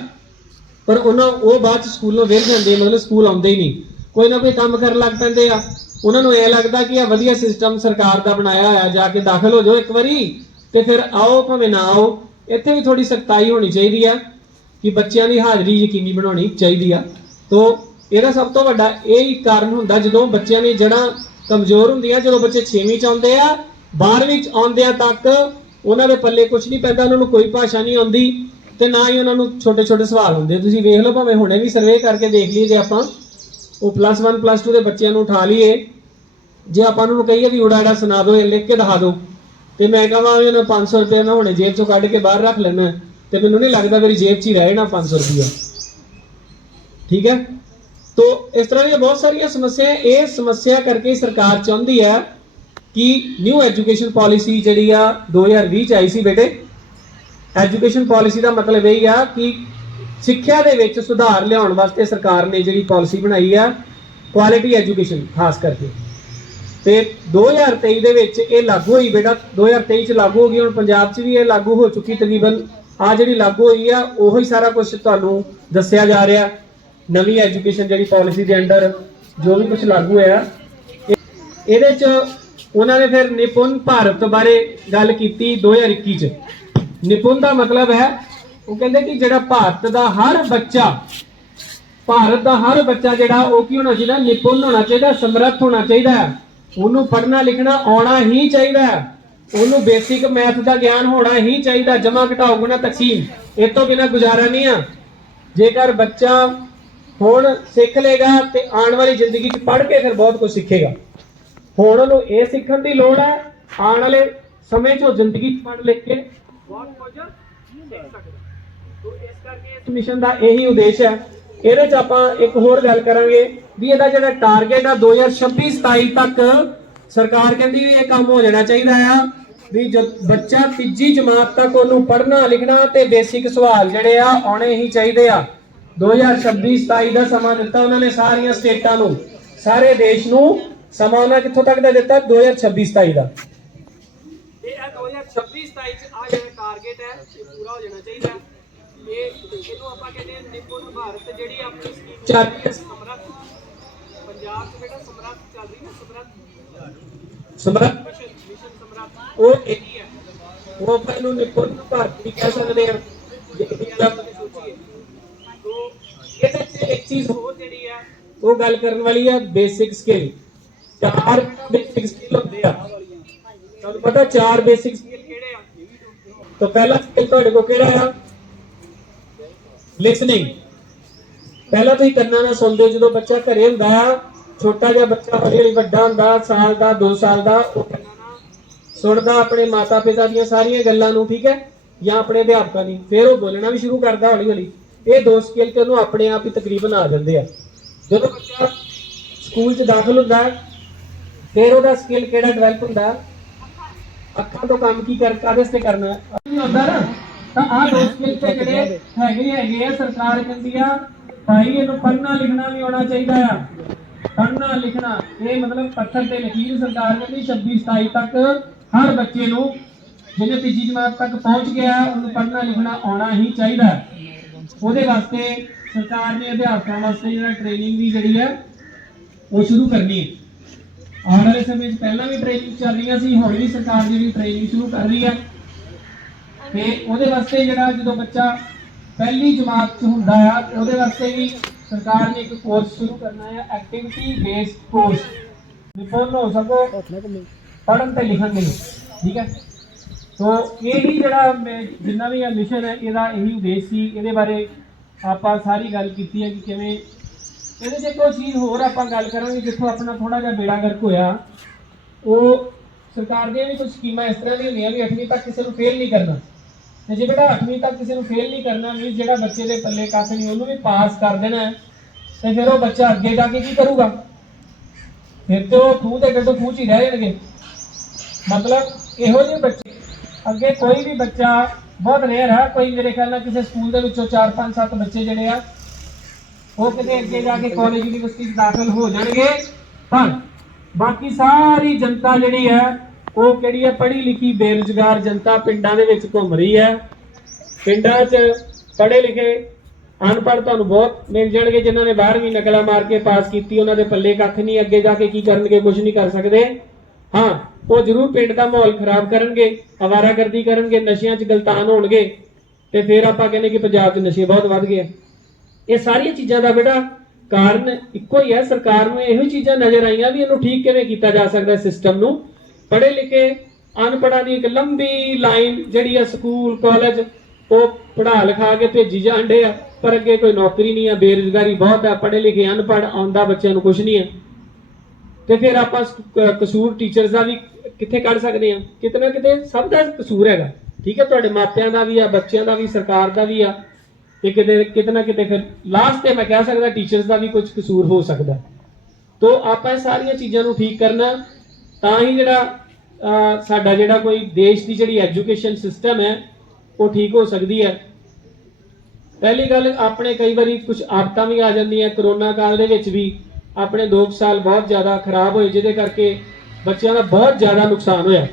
ਪਰ ਉਹਨਾਂ ਉਹ ਬਾਅਦ ਚ ਸਕੂਲੋਂ ਵਿਰ ਜਾਂਦੇ ਮਤਲਬ ਸਕੂਲ ਆਉਂਦੇ ਹੀ ਨਹੀਂ। ਕੋਈ ਨਾ ਕੋਈ ਕੰਮ ਕਰਨ ਲੱਗ ਪੈਂਦੇ ਆ। ਉਹਨਾਂ ਨੂੰ ਇਹ ਲੱਗਦਾ ਕਿ ਆ ਵਧੀਆ ਸਿਸਟਮ ਸਰਕਾਰ ਦਾ ਬਣਾਇਆ ਹੋਇਆ, ਜਾ ਕੇ ਦਾਖਲ ਹੋ ਜਾਓ ਇੱਕ ਵਾਰੀ। ਤੇ ਫਿਰ ਆਓ ਭਾਵੇਂ ਨਾ ਆਓ, ਇੱਥੇ ਵੀ ਥੋੜੀ ਸਖਤਾਈ ਹੋਣੀ ਚਾਹੀਦੀ ਆ ਕਿ ਬੱਚਿਆਂ ਦੀ ਹਾਜ਼ਰੀ ਯਕੀਨੀ ਬਣਾਉਣੀ ਚਾਹੀਦੀ ਆ। ਤੋਂ ਇਹਦਾ ਸਭ ਤੋਂ ਵੱਡਾ ਇਹ ਹੀ ਕਾਰਨ ਹੁੰਦਾ ਜਦੋਂ ਬੱਚਿਆਂ ਦੀ ਜੜ੍ਹਾਂ ਕਮਜ਼ੋਰ ਹੁੰਦੀਆਂ, ਜਦੋਂ ਬੱਚੇ 6ਵੀਂ ਚ ਆਉਂਦੇ ਆ 12ਵੀਂ ਚ ਆਉਂਦਿਆਂ ਤੱਕ ਉਹਨਾਂ ਦੇ ਪੱਲੇ ਕੁਝ ਨਹੀਂ ਪੈਂਦਾ, ਉਹਨਾਂ ਨੂੰ ਕੋਈ ਭਾਸ਼ਾ ਨਹੀਂ ਆਉਂਦੀ ਤੇ ਨਾ ਹੀ ਉਹਨਾਂ ਨੂੰ ਛੋਟੇ ਛੋਟੇ ਸਵਾਲ ਹੁੰਦੇ ਤੁਸੀਂ ਵੇਖ ਲਓ ਭਾਵੇਂ ਹੁਣੇ ਵੀ ਸਰਵੇ ਕਰਕੇ ਦੇਖ ਲਈਏ ਜੇ ਆਪਾਂ, ਉਹ ਪਲੱਸ 1 ਪਲੱਸ 2 ਦੇ ਬੱਚਿਆਂ ਨੂੰ ਉਠਾ ਲਈਏ, ਜੇ ਆਪਾਂ ਉਹਨਾਂ ਨੂੰ ਕਹੀਏ ਵੀ ਉਡਾੜਾ ਸੁਣਾ ਦਿਓ, ਇਹ ਲਿਖ ਕੇ ਦਿਖਾ ਦਿਓ। ਤੇ ਮੈਂ ਕਹਾਂ ਵੀ ਉਹਨਾਂ 500 ਰੁਪਏ ਮੈਂ ਹੁਣੇ ਜੇਬ ਚੋਂ ਕੱਢ ਕੇ ਬਾਹਰ ਰੱਖ ਲੈਣਾ। ਤੇ ਮੈਨੂੰ ਨਹੀਂ ਲੱਗਦਾ ਮੇਰੀ ਜੇਬ 'ਚ ਹੀ ਰਹੇ ਨਾ 500 ਰੁਪਏ ਠੀਕ ਹੈ? ਤੋ ਇਸ ਤਰ੍ਹਾਂ ਦੀਆਂ ਬਹੁਤ ਸਾਰੀਆਂ ਸਮੱਸਿਆ ਇਹ ਸਮੱਸਿਆ ਕਰਕੇ ਸਰਕਾਰ ਚਾਹੁੰਦੀ ਹੈ ਕਿ ਨਿਊ ਐਜੂਕੇਸ਼ਨ ਪਾਲਿਸੀ ਜਿਹੜੀ ਆ 2020 ਚ ਆਈ ਸੀ ਬੇਟੇ। ਐਜੂਕੇਸ਼ਨ ਪਾਲਿਸੀ ਦਾ ਮਤਲਬ ਇਹ ਆ ਕਿ ਸਿੱਖਿਆ ਦੇ ਵਿੱਚ ਸੁਧਾਰ ਲਿਆਉਣ ਵਾਸਤੇ ਸਰਕਾਰ ਨੇ ਜਿਹੜੀ ਪਾਲਿਸੀ ਬਣਾਈ ਆ ਕੁਆਲਿਟੀ ਐਜੂਕੇਸ਼ਨ ਖਾਸ ਕਰਕੇ। ਤੇ 2023 ਦੇ ਵਿੱਚ ਇਹ ਲਾਗੂ ਹੋਈ ਬੇਟਾ। 2023 ਚ ਲਾਗੂ ਹੋ ਗਈ, ਹੁਣ ਪੰਜਾਬ 'ਚ ਵੀ ਇਹ ਲਾਗੂ ਹੋ ਚੁੱਕੀ ਤਕਰੀਬਨ। ਆ ਜਿਹੜੀ ਲਾਗੂ ਹੋਈ ਆ, ਉਹੀ ਸਾਰਾ ਕੁਝ ਤੁਹਾਨੂੰ ਦੱਸਿਆ ਜਾ ਰਿਹਾ। ਨਵੀਂ ਐਜੂਕੇਸ਼ਨ ਜਿਹੜੀ ਪਾਲਿਸੀ ਦੇ ਅੰਡਰ, ਜੋ ਵੀ ਕੁਝ ਲਾਗੂ ਹੋਇਆ। ਇਹਦੇ 'ਚ ਉਹਨਾਂ ਨੇ ਫਿਰ ਨਿਪੁੰਨ ਭਾਰਤ ਬਾਰੇ ਗੱਲ ਕੀਤੀ 2021 ਚ। ਨਿਪੁੰਨ ਦਾ ਮਤਲਬ ਹੈ, ਉਹ ਕਹਿੰਦੇ ਕਿ ਜਿਹੜਾ ਭਾਰਤ ਦਾ ਹਰ ਬੱਚਾ, ਭਾਰਤ ਦਾ ਹਰ ਬੱਚਾ ਜਿਹੜਾ, ਉਹ ਕੀ ਹੋਣਾ ਚਾਹੀਦਾ? ਨਿਪੁੰਨ ਹੋਣਾ ਚਾਹੀਦਾ, ਸਮਰੱਥ ਹੋਣਾ ਚਾਹੀਦਾ। ਹੈ ਉਹਨੂੰ ਪੜ੍ਹਨਾ ਲਿਖਣਾ ਆਉਣਾ ਹੀ ਚਾਹੀਦਾ ਉਹਨੂੰ ਬੇਸਿਕ ਮੈਥ ਦਾ ਗਿਆਨ ਹੋਣਾ ਹੀ ਚਾਹੀਦਾ, ਜਮਾ ਘਟਾਓ ਗੁਣਾ ਤਕਸੀਮ। ਇਹ ਤੋਂ ਬਿਨਾ ਗੁਜ਼ਾਰਾ ਨਹੀਂ ਆ। ਜੇਕਰ ਬੱਚਾ ਹੁਣ ਸਿੱਖ ਲੇਗਾ ਤੇ ਆਉਣ ਵਾਲੀ ਜ਼ਿੰਦਗੀ 'ਚ ਪੜ੍ਹ ਕੇ ਫਿਰ ਬਹੁਤ ਕੁਝ ਸਿੱਖੇਗਾ। ਹੁਣ ਉਹਨੂੰ ਇਹ ਸਿੱਖਣ ਦੀ ਲੋੜ ਹੈ, ਆਉਣ ਵਾਲੇ ਸਮੇਂ 'ਚ ਉਹ ਜ਼ਿੰਦਗੀ 'ਚ ਪੜ੍ਹ ਲਿਖ ਕੇ ਬਹੁਤ ਕੁਝ ਸਿੱਖ ਸਕਦਾ। ਤੋ ਇਸ ਕਰਕੇ ਇਸ ਮਿਸ਼ਨ ਦਾ ਇਹੀ ਉਦੇਸ਼ ਹੈ ਇਹਦੇ 'ਚ ਆਪਾਂ ਇੱਕ ਹੋਰ ਗੱਲ ਕਰਾਂਗੇ ਵੀ ਇਹਦਾ ਜਿਹੜਾ ਟਾਰਗੇਟ ਆ 2026 27 ਤੱਕ ਸਰਕਾਰ ਕਹਿੰਦੀ ਵੀ ਇਹ ਕੰਮ ਹੋ ਜਾਣਾ ਚਾਹੀਦਾ ਆ, ਵੀ ਜਦ ਬੱਚਾ ਤੀਜੀ ਜਮਾਤ ਤੱਕ ਉਹਨੂੰ ਪੜ੍ਹਨਾ, ਲਿਖਣਾ ਤੇ ਬੇਸਿਕ ਸਵਾਲ ਜਿਹੜੇ ਆ ਆਉਣੇ ਹੀ ਚਾਹੀਦੇ ਆ। 2026 27 ਦਾ ਸਮਾਂ ਦਿੱਤਾ ਉਹਨਾਂ ਨੇ ਸਾਰੀਆਂ ਸਟੇਟਾਂ ਨੂੰ। ਸਾਰੇ ਦੇਸ਼ ਨੂੰ ਸਮਾਂ ਉਹਨਾਂ ਕਿੱਥੋਂ ਤੱਕ ਦਾ ਦਿੱਤਾ? 2026 27 ਦਾ। ਇਹ ਹੈ 2026 27 ਚ ਆ ਜਿਹੜਾ ਟਾਰਗੇਟ ਹੈ, ਇਹ ਪੂਰਾ ਹੋ ਜਾਣਾ ਚਾਹੀਦਾ। ਇਹ ਇਹਨੂੰ ਆਪਾਂ ਕਹਿੰਦੇ ਹਾਂ ਨਿਪੁੰਨ ਭਾਰਤ ਜਿਹੜੀ ਆਪਣੀ ਸਕੀਮ ਚੱਲ। ਸਮਰੱਥ। ਪੰਜਾਬ 'ਚ ਬੇਟਾ ਸਮਰੱਥ ਚੱਲ ਰਹੀ ਹੈ ਸਮਰੱਥ। ਸਮਰੱਥ? ਮਿਸ਼ਨ ਮਿਸ਼ਨ ਸਮਰੱਥ ਉਹ ਇਹੀ ਹੈ। ਉਹ ਆਪਾਂ ਇਹਨੂੰ ਨਿਪੁੰਨ ਭਾਰਤ ਕਹਿ ਸਕਦੇ ਨੇ ਸੋਚੀਏ ਤੋ ਇਹਦੇ 'ਚ ਇੱਕ ਚੀਜ਼ ਹੋਰ ਜਿਹੜੀ ਹੈ ਉਹ ਗੱਲ ਕਰਨ ਵਾਲੀ ਹੈ ਬੇਸਿਕ ਸਕਿੱਲ ਚਾਰ ਬੇਸਿਕ ਸਕਿੱਲ ਹੁੰਦੇ ਆ। ਤੁਹਾਨੂੰ ਪਤਾ ਚਾਰ ਬੇਸਿਕ ਸਕਿੱਲ ਕਿਹੜੇ ਆ? ਤਾਂ ਪਹਿਲਾ ਸਕਿੱਲ ਤੁਹਾਡੇ ਕੋਲ ਕਿਹੜਾ ਆ? ਲਿਸਨਿੰਗ ਪਹਿਲਾਂ ਤੁਸੀਂ ਕੰਨਾਂ ਨਾਲ ਸੁਣਦੇ ਜਦੋਂ ਬੱਚਾ ਘਰੇ ਹੁੰਦਾ ਆ ਛੋਟਾ ਜਿਹਾ ਬੱਚਾ ਹੌਲੀ ਹੌਲੀ ਵੱਡਾ ਹੁੰਦਾ, ਸਾਲ ਦਾ 2 ਸਾਲ ਦਾ, ਉਹ ਕੰਨਾਂ ਨਾਲ ਸੁਣਦਾ, ਆਪਣੇ ਮਾਤਾ ਪਿਤਾ ਦੀਆਂ ਸਾਰੀਆਂ ਗੱਲਾਂ ਨੂੰ, ਠੀਕ ਹੈ, ਜਾਂ ਆਪਣੇ ਅਧਿਆਪਕਾਂ ਦੀ, ਫਿਰ ਉਹ ਬੋਲਣਾ ਵੀ ਸ਼ੁਰੂ ਕਰਦਾ ਹੌਲੀ ਹੌਲੀ ਇਹ ਦੋ ਸਕਿੱਲ ਤੇ ਉਹਨੂੰ ਆਪਣੇ ਆਪ ਹੀ ਤਕਰੀਬਨ ਆ ਜਾਂਦੇ ਆ। ਜਦੋਂ ਬੱਚਾ ਸਕੂਲ 'ਚ ਦਾਖਲ ਹੁੰਦਾ ਫਿਰ ਉਹਦਾ ਸਕਿੱਲ ਕਿਹੜਾ ਡਿਵੈਲਪ ਹੁੰਦਾ? ਅੱਖਾਂ ਤੋਂ ਕੰਮ ਕੀ ਕਰ ਕਾਦੇ ਤੇ ਕਰਨਾ? ਹੁੰਦਾ ਨਾ ਤਾਂ ਆਹ ਦੋ ਸਕਿੱਲ ਤੇ ਜਿਹੜੇ ਹੈਗੇ ਹੈਗੇ ਆ ਸਰਕਾਰ ਕਹਿੰਦੀ ਆ ਭਾਈ ਇਹਨੂੰ ਪੜ੍ਹਨਾ ਲਿਖਣਾ ਵੀ ਆਉਣਾ ਚਾਹੀਦਾ ਆ। ਪੜ੍ਹਨਾ ਲਿਖਣਾ ਇਹ ਮਤਲਬ ਪੱਥਰ ਤੇ ਲਕੀਰ ਸਰਕਾਰ ਕਹਿੰਦੀ 26 27 ਤੱਕ ਹਰ ਬੱਚੇ ਨੂੰ ਜਿਹਨੇ ਤੀਜੀ ਜਮਾਤ ਤੱਕ ਪਹੁੰਚ ਗਿਆ ਉਹਨੂੰ ਪੜ੍ਹਨਾ ਲਿਖਣਾ ਆਉਣਾ ਹੀ ਚਾਹੀਦਾ। ਉਹਦੇ ਵਾਸਤੇ ਸਰਕਾਰ ਨੇ ਅਧਿਆਪਕਾਂ ਵਾਸਤੇ ਜਿਹੜਾ ਟ੍ਰੇਨਿੰਗ ਵੀ ਜਿਹੜੀ ਹੈ ਉਹ ਸ਼ੁਰੂ ਕਰਨੀ ਹੈ। ਆਉਣ ਵਾਲੇ ਸਮੇਂ 'ਚ ਪਹਿਲਾਂ ਵੀ ਟ੍ਰੇਨਿੰਗ ਚੱਲ ਰਹੀਆਂ ਸੀ ਹੁਣ ਵੀ ਸਰਕਾਰ ਜਿਹੜੀ ਟ੍ਰੇਨਿੰਗ ਸ਼ੁਰੂ ਕਰ ਰਹੀ ਹੈ ਤੇ ਉਹਦੇ ਵਾਸਤੇ ਜਿਹੜਾ ਜਦੋਂ ਬੱਚਾ ਪਹਿਲੀ ਜਮਾਤ 'ਚ ਹੁੰਦਾ ਆ ਉਹਦੇ ਵਾਸਤੇ ਵੀ ਸਰਕਾਰ ਨੇ ਇੱਕ ਕੋਰਸ ਸ਼ੁਰੂ ਕਰਨਾ ਹੈ ਐਕਟੀਵਿਟੀ ਬੇਸਡ ਕੋਰਸ ਨਿਪੁੰਨ ਹੋ ਸਕੋ ਪੜ੍ਹਨ ਤੇ ਲਿਖਣ ਦੇ ਠੀਕ ਹੈ? ਤੋ ਇਹ ਹੀ ਜਿਹੜਾ ਮੈਂ, ਜਿੰਨਾ ਵੀ ਇਹ ਮਿਸ਼ਨ ਹੈ, ਇਹਦਾ ਇਹੀ ਉਦੇਸ਼ ਸੀ। ਇਹਦੇ ਬਾਰੇ ਆਪਾਂ ਸਾਰੀ ਗੱਲ ਕੀਤੀ ਹੈ ਕਿ ਕਿਵੇਂ, ਇਹਦੇ 'ਚ ਕੋਈ ਚੀਜ਼ ਹੋਰ ਆਪਾਂ ਗੱਲ ਕਰਾਂਗੇ, ਜਿੱਥੋਂ ਆਪਣਾ ਥੋੜਾ ਜਿਹਾ ਬੇੜਾ ਗਰਕ ਹੋਇਆ। ਉਹ ਸਰਕਾਰ ਦੀਆਂ ਵੀ ਕੁਝ ਸਕੀਮਾਂ ਇਸ ਤਰ੍ਹਾਂ ਦੀਆਂ ਹੁੰਦੀਆਂ ਵੀ 8ਵੀਂ ਤੱਕ ਕਿਸੇ ਨੂੰ ਫੇਲ ਨਹੀਂ ਕਰਨਾ। ਤੇ ਜੇ ਬੇਟਾ 8ਵੀਂ ਤੱਕ ਕਿਸੇ ਨੂੰ ਫੇਲ ਨਹੀਂ ਕਰਨਾ ਵੀ ਜਿਹੜਾ ਬੱਚੇ ਦੇ ਪੱਲੇ ਕੱਖ ਨਹੀਂ ਉਹਨੂੰ ਵੀ ਪਾਸ ਕਰ ਦੇਣਾ ਹੈ, ਤੇ ਫਿਰ ਉਹ ਬੱਚਾ ਅੱਗੇ ਜਾ ਕੇ ਕੀ ਕਰੂਗਾ? ਫਿਰ ਤੇ ਉਹ ਖੂਹ ਦੇ ਗੱਡੋ ਖੂਹ 'ਚ ਹੀ ਰਹਿ ਜਾਣਗੇ। ਮਤਲਬ ਇਹੋ ਜਿਹੇ ਬੱਚੇ ਅੱਗੇ ਕੋਈ ਵੀ ਬੱਚਾ ਬਹੁਤ ਰੇਅਰ ਹੈ ਕੋਈ ਮੇਰੇ ਖਿਆਲ ਨਾਲ ਕਿਸੇ ਸਕੂਲ ਦੇ ਵਿੱਚੋਂ 4 5 7 ਬੱਚੇ ਜਿਹੜੇ ਆ ਉਹ ਕਿਤੇ ਅੱਗੇ ਜਾ ਕੇ ਕਾਲਜ ਯੂਨੀਵਰਸਿਟੀ 'ਚ ਦਾਖਲ ਹੋ ਜਾਣਗੇ। ਪਰ ਬਾਕੀ ਸਾਰੀ ਜਨਤਾ ਜਿਹੜੀ ਹੈ ਉਹ ਕਿਹੜੀ ਹੈ? ਪੜ੍ਹੀ ਲਿਖੀ ਬੇਰੁਜ਼ਗਾਰ ਜਨਤਾ ਪਿੰਡਾਂ ਦੇ ਵਿੱਚ ਘੁੰਮ ਰਹੀ ਹੈ। ਪਿੰਡਾਂ 'ਚ ਪੜ੍ਹੇ ਲਿਖੇ ਅਨਪੜ੍ਹ ਤੁਹਾਨੂੰ ਬਹੁਤ ਮਿਲ ਜਾਣਗੇ, ਜਿਨ੍ਹਾਂ ਨੇ 12ਵੀਂ ਨਕਲਾਂ ਮਾਰ ਕੇ ਪਾਸ ਕੀਤੀ, ਉਹਨਾਂ ਦੇ ਪੱਲੇ ਕੱਖ ਨਹੀਂ, ਅੱਗੇ ਜਾ ਕੇ ਕੀ ਕਰਨਗੇ ਕੁਝ ਨਹੀਂ ਕਰ ਸਕਦੇ। ਹਾਂ, ਉਹ ਜ਼ਰੂਰ ਪਿੰਡ ਦਾ ਮਾਹੌਲ ਖਰਾਬ ਕਰਨਗੇ ਅਵਾਰਾਗਰਦੀ ਕਰਨਗੇ, ਨਸ਼ਿਆਂ 'ਚ ਗਲਤਾਨ ਹੋਣਗੇ, ਤੇ ਫਿਰ ਆਪਾਂ ਕਹਿੰਦੇ ਕਿ ਪੰਜਾਬ 'ਚ ਨਸ਼ੇ ਬਹੁਤ ਵੱਧ ਗਏ ਇਹ ਸਾਰੀਆਂ ਚੀਜ਼ਾਂ ਦਾ ਬੇਟਾ ਕਾਰਨ ਇੱਕੋ ਹੀ ਹੈ, ਸਰਕਾਰ ਨੂੰ ਇਹੋ ਹੀ ਚੀਜ਼ਾਂ ਨਜ਼ਰ ਆਈਆਂ ਵੀ ਇਹਨੂੰ ਠੀਕ ਕਿਵੇਂ ਕੀਤਾ ਜਾ ਸਕਦਾ ਸਿਸਟਮ ਨੂੰ। ਪੜ੍ਹੇ ਲਿਖੇ ਅਨਪੜ੍ਹਾਂ ਦੀ ਇੱਕ ਲੰਬੀ ਲਾਈਨ ਜਿਹੜੀ ਆ ਸਕੂਲ, ਕਾਲਜ, ਉਹ ਪੜ੍ਹਾ ਲਿਖਾ ਕੇ ਭੇਜੀ ਜਾਂਦੇ ਆ। ਪਰ ਅੱਗੇ ਕੋਈ ਨੌਕਰੀ ਨਹੀਂ ਆ, ਬੇਰੁਜ਼ਗਾਰੀ ਬਹੁਤ ਆ, ਪੜ੍ਹੇ ਲਿਖੇ ਅਨਪੜ੍ਹ ਆਉਂਦਾ ਬੱਚਿਆਂ ਨੂੰ ਕੁਝ ਨਹੀਂ ਆ। ਤੇ ਫਿਰ ਆਪਾਂ ਕਸੂਰ ਟੀਚਰਸ ਦਾ ਵੀ ਕਿੱਥੇ ਕੱਢ ਸਕਦੇ ਆ? ਕਿਤੇ ਨਾ ਕਿਤੇ ਸਭ ਦਾ ਕਸੂਰ ਹੈਗਾ। ਠੀਕ ਹੈ ਤੁਹਾਡੇ ਮਾਪਿਆਂ ਦਾ ਵੀ ਆ, ਬੱਚਿਆਂ ਦਾ ਵੀ, ਸਰਕਾਰ ਦਾ ਵੀ ਆ। ਤੇ ਕਿਤੇ ਕਿਤੇ ਨਾ ਕਿਤੇ ਫਿਰ ਲਾਸਟ ਤੇ ਮੈਂ ਕਹਿ ਸਕਦਾ ਟੀਚਰਸ ਦਾ ਵੀ ਕੁਝ ਕਸੂਰ ਹੋ ਸਕਦਾ। ਤੋ ਆਪਾਂ ਇਹ ਸਾਰੀਆਂ ਚੀਜ਼ਾਂ ਨੂੰ ਠੀਕ ਕਰਨਾ। ਤਾਂ ਹੀ ਜਿਹੜਾ ਸਾਡਾ ਜਿਹੜਾ ਕੋਈ ਦੇਸ਼ ਦੀ ਜਿਹੜੀ ਐਜੂਕੇਸ਼ਨ ਸਿਸਟਮ ਹੈ, ਉਹ ਠੀਕ ਹੋ ਸਕਦੀ ਹੈ। ਪਹਿਲੀ ਗੱਲ, ਆਪਣੇ ਕਈ ਵਾਰੀ ਕੁਝ ਆਫਤਾਂ ਵੀ ਆ ਜਾਂਦੀਆਂ। ਕਰੋਨਾ ਕਾਲ ਦੇ ਵਿੱਚ ਵੀ ਆਪਣੇ 2 ਸਾਲ ਬਹੁਤ ਜ਼ਿਆਦਾ ਖਰਾਬ ਹੋਏ, ਜਿਹਦੇ ਕਰਕੇ ਬੱਚਿਆਂ ਦਾ ਬਹੁਤ ਜ਼ਿਆਦਾ ਨੁਕਸਾਨ ਹੋਇਆ।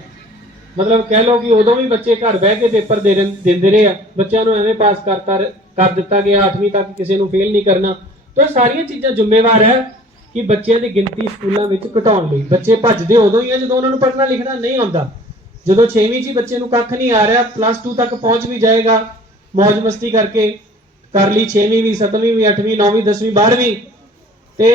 ਮਤਲਬ ਕਹਿ ਲਓ ਕਿ ਉਦੋਂ ਵੀ ਬੱਚੇ ਘਰ ਬਹਿ ਕੇ ਪੇਪਰ ਦੇ ਦਿੰਦੇ ਰਹੇ ਆ। ਬੱਚਿਆਂ ਨੂੰ ਐਵੇਂ ਪਾਸ ਕਰਤਾ, ਕਰ ਦਿੱਤਾ ਗਿਆ 8ਵੀਂ ਤੱਕ ਕਿਸੇ ਨੂੰ ਫੇਲ ਨਹੀਂ ਕਰਨਾ। ਤਾਂ ਇਹ ਸਾਰੀਆਂ ਚੀਜ਼ਾਂ ਜ਼ਿੰਮੇਵਾਰ ਹੈ। ਕਿ ਬੱਚਿਆਂ ਦੀ ਗਿਣਤੀ ਸਕੂਲਾਂ ਵਿੱਚ ਘਟਾਉਣ ਲਈ। ਬੱਚੇ ਭੱਜਦੇ ਉਦੋਂ ਹੀ ਆ ਜਦੋਂ ਉਹਨਾਂ ਨੂੰ ਪੜ੍ਹਨਾ ਲਿਖਣਾ ਨਹੀਂ ਆਉਂਦਾ। ਜਦੋਂ 6ਵੀਂ 'ਚ ਬੱਚੇ ਨੂੰ ਕੱਖ ਨਹੀਂ ਆ ਰਿਹਾ ਪਲੱਸ 2 ਤੱਕ ਪਹੁੰਚ ਵੀ ਜਾਏਗਾ ਮौज ਮਸਤੀ ਕਰਕੇ ਕਰ ਲਈ 6ਵੀਂ ਵੀ 7ਵੀਂ ਵੀ 8ਵੀਂ 9ਵੀਂ 10ਵੀਂ 12ਵੀਂ ਤੇ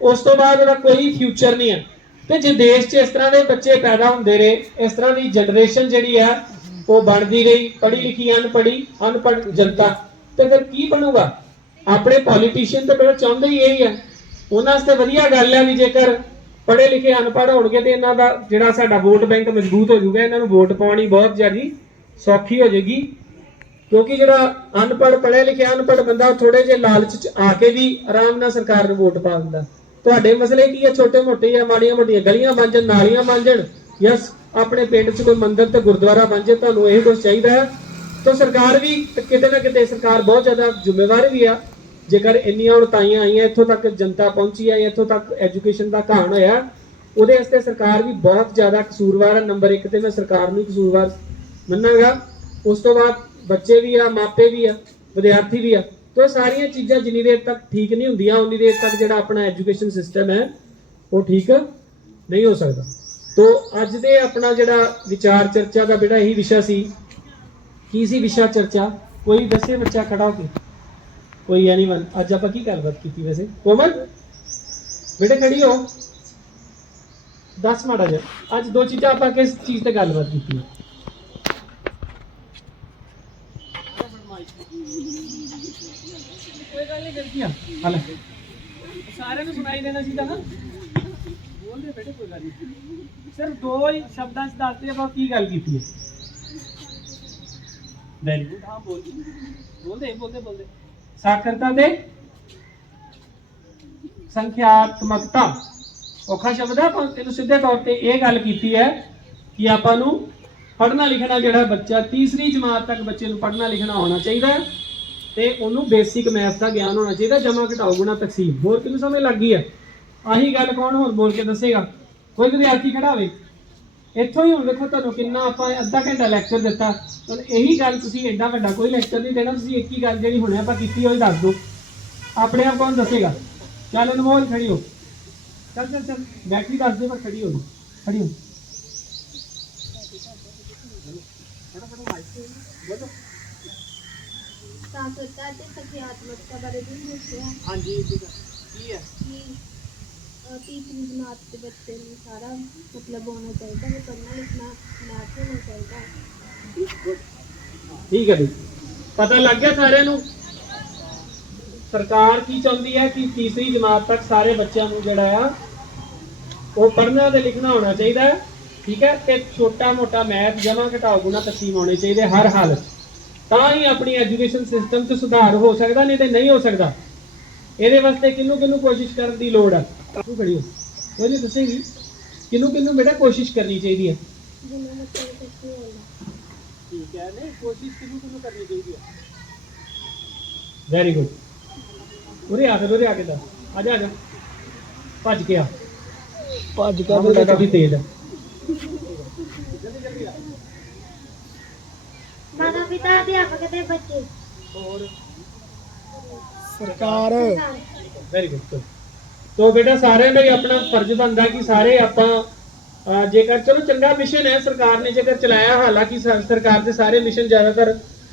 ਉਸ ਤੋਂ ਬਾਅਦ ਉਹਦਾ ਕੋਈ ਫਿਊਚਰ ਨਹੀਂ ਹੈ। ਤੇ ਜੇ ਦੇਸ਼ 'ਚ ਇਸ ਤਰ੍ਹਾਂ ਦੇ ਬੱਚੇ ਪੈਦਾ ਹੁੰਦੇ ਰਹੇ, ਇਸ ਤਰ੍ਹਾਂ ਦੀ ਜਨਰੇਸ਼ਨ ਜਿਹੜੀ ਹੈ ਉਹ ਬਣਦੀ ਰਹੀ, ਪੜ੍ਹੀ ਲਿਖੀ, ਅਨਪੜ੍ਹੀ, ਅਨਪੜ੍ਹ ਜਨਤਾ, ਤੇ ਫਿਰ ਕੀ ਬਣੂਗਾ? ਆਪਣੇ ਪੋਲੀਟੀਸ਼ੀਅਨ ਤਾਂ ਬੜਾ ਚਾਹੁੰਦੇ ਹੀ ਇਹੀ ਹੈ ਉਹਨਾਂ ਵਾਸਤੇ ਵਧੀਆ ਗੱਲ ਹੈ ਵੀ ਜੇਕਰ ਪੜ੍ਹੇ ਲਿਖੇ ਅਨਪੜ੍ਹ ਹੋਣਗੇ ਤੇ ਇਹਨਾਂ ਦਾ ਜਿਹੜਾ ਸਾਡਾ ਵੋਟ ਬੈਂਕ ਮਜ਼ਬੂਤ ਹੋ ਜਾਊਗਾ, ਇਹਨਾਂ ਨੂੰ ਵੋਟ ਪਾਉਣੀ ਬਹੁਤ ਜ਼ਿਆਦੀ ਸੌਖੀ ਹੋ ਜਾਏਗੀ। ਕਿਉਂਕਿ ਜਿਹੜਾ ਅਨਪੜ੍ਹ, ਪੜ੍ਹੇ ਲਿਖੇ ਅਨਪੜ੍ਹ ਬੰਦਾ ਥੋੜੇ ਜਿਹੇ ਲਾਲਚ ਚ ਆ ਕੇ ਵੀ ਆਰਾਮ ਨਾਲ ਸਰਕਾਰ ਨੂੰ ਵੋਟ ਪਾ ਦਿੰਦਾ। ਤੁਹਾਡੇ ਮਸਲੇ ਕੀ ਆ? ਛੋਟੇ ਮੋਟੇ ਜਾਂ ਮਾੜੀਆਂ ਮੋਟੀਆਂ ਗਲੀਆਂ ਬਣ ਜਾਣ, ਨਾਲੀਆਂ ਬਣ ਜਾਣ ਯਸ ਆਪਣੇ ਪਿੰਡ 'ਚ ਕੋਈ ਮੰਦਿਰ ਤੇ ਗੁਰਦੁਆਰਾ ਬਣ ਜਾਏ, ਤੁਹਾਨੂੰ ਇਹ ਕੁਝ ਚਾਹੀਦਾ ਹੈ। ਤਾਂ ਸਰਕਾਰ ਵੀ ਕਿਤੇ ਨਾ ਕਿਤੇ, ਸਰਕਾਰ ਬਹੁਤ ਜ਼ਿਆਦਾ ਜ਼ਿੰਮੇਵਾਰ ਵੀ ਆ। ਜੇਕਰ ਇੰਨੀਆਂ ਉਣਤਾਈਆਂ ਆਈਆਂ, ਇੱਥੋਂ ਤੱਕ ਜਨਤਾ ਪਹੁੰਚੀ ਹੈ ਇੱਥੋਂ ਤੱਕ ਐਜੂਕੇਸ਼ਨ ਦਾ ਘਾਣ ਹੋਇਆ, ਉਹਦੇ ਵਾਸਤੇ ਸਰਕਾਰ ਵੀ ਬਹੁਤ ਜ਼ਿਆਦਾ ਕਸੂਰਵਾਰ ਹੈ ਨੰਬਰ 1 ਤੇ ਮੈਂ ਸਰਕਾਰ ਨੂੰ ਕਸੂਰਵਾਰ ਮੰਨਾਂਗਾ। ਉਸ ਤੋਂ ਬਾਅਦ ਬੱਚੇ ਵੀ ਆ, ਮਾਪੇ ਵੀ ਆ, ਵਿਦਿਆਰਥੀ ਵੀ ਆ। ਤੇ ਉਹ ਸਾਰੀਆਂ ਚੀਜ਼ਾਂ ਜਿੰਨੀ ਦੇਰ ਤੱਕ ਠੀਕ ਨਹੀਂ ਹੁੰਦੀਆਂ, ਉਨੀ ਦੇਰ ਤੱਕ ਜਿਹੜਾ ਆਪਣਾ ਐਜੂਕੇਸ਼ਨ ਸਿਸਟਮ ਹੈ, ਉਹ ਠੀਕ ਨਹੀਂ ਹੋ ਸਕਦਾ। ਤੋ ਅੱਜ ਦੇ ਆਪਣਾ ਜਿਹੜਾ ਵਿਚਾਰ ਚਰਚਾ ਦਾ ਬੇਟਾ ਇਹੀ ਵਿਸ਼ਾ ਸੀ। ਕੀ ਸੀ ਵਿਸ਼ਾ ਚਰਚਾ? ਕੋਈ ਦੱਸੇ ਬੱਚਾ ਖੜਾ ਹੋ ਕੇ। ਕੋਈ ਐਨੀਵਨ ਅੱਜ ਆਪਾਂ ਕੀ ਗੱਲਬਾਤ ਕੀਤੀ ਵੈਸੇ? ਕੋਮਲ? ਬੇਟੇ ਖੜੀ ਹੋ। ਦੱਸ ਮਾੜਾ ਜਿਹਾ। ਅੱਜ ਦੋ ਚੀਜ਼ਾਂ ਆਪਾਂ ਕਿਸ ਚੀਜ਼ ਤੇ ਗੱਲਬਾਤ ਕੀਤੀ ਹੈ? ਕੋਈ ਗੱਲ ਨਹੀਂ, ਗਲਤੀਆਂ। ਹਲੇ। ਸਾਰਿਆਂ ਨੂੰ ਸੁਣਾਈ ਦੇਣਾ ਚਾਹੀਦਾ ਨਾ। ਬੋਲਦੇ ਬੇਟੇ, ਕੋਈ ਗੱਲ ਨਹੀਂ। ਸਿਰਫ ਦੋ ਹੀ ਸ਼ਬਦਾਂ 'ਚ ਦੱਸਦੇ ਆਪਾਂ ਕੀ ਗੱਲ ਕੀਤੀ ਹੈ। ਵੈਰੀ ਗੁੱਡ ਹਾਂ, ਬੋਲ। ਬੋਲਦੇ ਬੋਲਦੇ ਬੋਲਦੇ। ਸਾਖਰਤਾ ਤੇ ਸੰਖਿਆਤਮਕਤਾ। ਔਖਾ ਸ਼ਬਦ ਹੈ ਪਰ ਇਹਨੂੰ ਸਿੱਧੇ ਤੌਰ ਤੇ ਇਹ ਗੱਲ ਕੀਤੀ ਹੈ ਕਿ ਆਪਾਂ ਨੂੰ ਪੜ੍ਹਨਾ ਲਿਖਣਾ ਜਿਹੜਾ ਬੱਚਾ ਤੀਸਰੀ ਜਮਾਤ ਤੱਕ ਬੱਚੇ ਨੂੰ ਪੜ੍ਹਨਾ ਲਿਖਣਾ ਹੋਣਾ ਚਾਹੀਦਾ ਹੈ ਤੇ ਉਹਨੂੰ ਬੇਸਿਕ ਮੈਥ ਦਾ ਗਿਆਨ ਹੋਣਾ ਚਾਹੀਦਾ, ਜਮਾ ਘਟਾਓ ਗੁਣਾ ਤਕਸੀਮ। ਹੋਰ ਕਿਹਨੂੰ ਸਮਝ ਲੱਗ ਗਈ ਹੈ? ਆਹੀ ਗੱਲ ਕੌਣ ਹੋਰ ਬੋਲ ਕੇ ਦੱਸੇਗਾ? ਕੋਈ ਵਿਦਿਆਰਥੀ ਖੜਾ ਹੋਵੇ ਇੱਥੋਂ ਹੀ ਹੁਣ ਦੇਖੋ ਤੁਹਾਨੂੰ ਕਿੰਨਾ ਆਪਾਂ ਅੱਧਾ ਘੰਟਾ ਲੈਕਚਰ ਦਿੱਤਾ। ਹੁਣ ਇਹੀ ਗੱਲ ਤੁਸੀਂ ਐਡਾ ਵੱਡਾ ਕੋਈ ਲੈਕਚਰ ਨਹੀਂ ਦੇਣਾ ਤੁਸੀਂ ਇੱਕ ਹੀ ਗੱਲ ਜਿਹੜੀ ਹੁਣੇ ਆਪਾਂ ਕੀਤੀ ਹੋਈ ਦੱਸ ਦਿਓ। ਆਪਣੇ ਆਪ ਕੌਣ ਦੱਸੇਗਾ? ਚੱਲ ਅਨਮੋਲ ਖੜੀ ਹੋ। ਚੱਲ ਚੱਲ ਚੱਲ। ਬੈਟਰੀ ਦੱਸ ਦੇ ਪਰ ਖੜੀ ਹੋ ਤੂੰ। ਖੜੀ ਹੋ। ਤੇ ਸਖਿਆਤਮਕਤਾ ਬਾਰੇ ਵੀ ਦੱਸਿਆ। ਹਾਂਜੀ ਠੀਕ ਹੈ ਕੀ ਹੈ? ਕਿ ਅਹ, ਤੀਸਰੀ ਦੇ ਬੱਚੇ ਨੂੰ ਸਾਰਾ ਮਤਲਬ ਹੋਣਾ ਚਾਹੀਦਾ ਹੈ ਪੜ੍ਹਨਾ ਲਿਖਣਾ ਮੈਥ ਹੋਣਾ ਚਾਹੀਦਾ ਹੈ। ਠੀਕ ਹੈ ਜੀ। ਪਤਾ ਲੱਗ ਗਿਆ ਸਾਰਿਆਂ ਨੂੰ? ਸਰਕਾਰ ਕੀ ਚਾਹੁੰਦੀ ਹੈ ਕਿ ਤੀਸਰੀ ਜਮਾਤ ਤੱਕ ਸਾਰੇ ਬੱਚਿਆਂ ਨੂੰ ਜਿਹੜਾ ਆ ਉਹ ਪੜ੍ਹਨਾ ਤੇ ਲਿਖਣਾ ਹੋਣਾ ਚਾਹੀਦਾ ਹੈ। ਠੀਕ ਹੈ? ਤੇ ਛੋਟਾ ਮੋਟਾ ਮੈਥ ਜਮਾ ਘਟਾਓ ਗੁਣਾ ਤਕਸੀਮ ਹੋਣੇ ਚਾਹੀਦੇ ਹਰ ਹਾਲਤ ਤਾਂ ਹੀ ਆਪਣੀ ਐਜੂਕੇਸ਼ਨ ਸਿਸਟਮ 'ਚ ਸੁਧਾਰ ਹੋ ਸਕਦਾ ਨਹੀਂ ਤੇ ਨਹੀਂ ਹੋ ਸਕਦਾ। ਇਹਦੇ ਵਾਸਤੇ ਕਿਹਨੂੰ ਕਿਹਨੂੰ ਕੋਸ਼ਿਸ਼ ਕਰਨ ਦੀ ਲੋੜ ਹੈ? ਤੂੰ ਖੜੀ ਹੋ। ਕੋਈ ਨਹੀਂ ਦੱਸੇਗੀ। ਕਿਹਨੂੰ ਕਿਹਨੂੰ ਬੇਟਾ ਕੋਸ਼ਿਸ਼ ਕਰਨੀ ਚਾਹੀਦੀ ਹੈ? ਜਿੰਨਾ ਮਤਲਬ ਕੁਛ ਨਹੀਂ ਹੁੰਦਾ। ਠੀਕ ਹੈ ਨਹੀਂ ਕੋਸ਼ਿਸ਼ ਕਿਹਨੂੰ ਕਿਹਨੂੰ ਕਰਨੀ ਚਾਹੀਦੀ ਹੈ? ਵੈਰੀ ਗੁੱਡ ਉਰੇ ਆ ਕੇ ਉਰੇ ਆ ਕੇ ਦੱਸ। ਆ ਜਾ ਆ ਜਾ। ਭੱਜ ਕੇ ਆ। ਭੱਜ ਕੇ ਆ ਕਾਫੀ ਤੇਜ਼ ਹੈ। ਮਾਤਾ ਪਿਤਾ ਅਧਿਆਪਕ ਤੇ ਬੱਚੇ। ਹੋਰ? ਸਰਕਾਰ। ਵੈਰੀ ਗੁੱਡ ਤੋ ਬੇਟਾ, ਸਾਰਿਆਂ ਦਾ ਹੀ ਆਪਣਾ ਫਰਜ਼ ਬਣਦਾ ਕਿ ਸਾਰੇ ਆਪਾਂ ਜੇਕਰ, ਚਲੋ ਚੰਗਾ ਮਿਸ਼ਨ ਹੈ ਸਰਕਾਰ ਨੇ ਜੇਕਰ ਚਲਾਇਆ, ਹਾਲਾਂਕਿ ਸਰਕਾਰ ਦੇ ਸਾਰੇ ਮਿਸ਼ਨ ਜ਼ਿਆਦਾਤਰ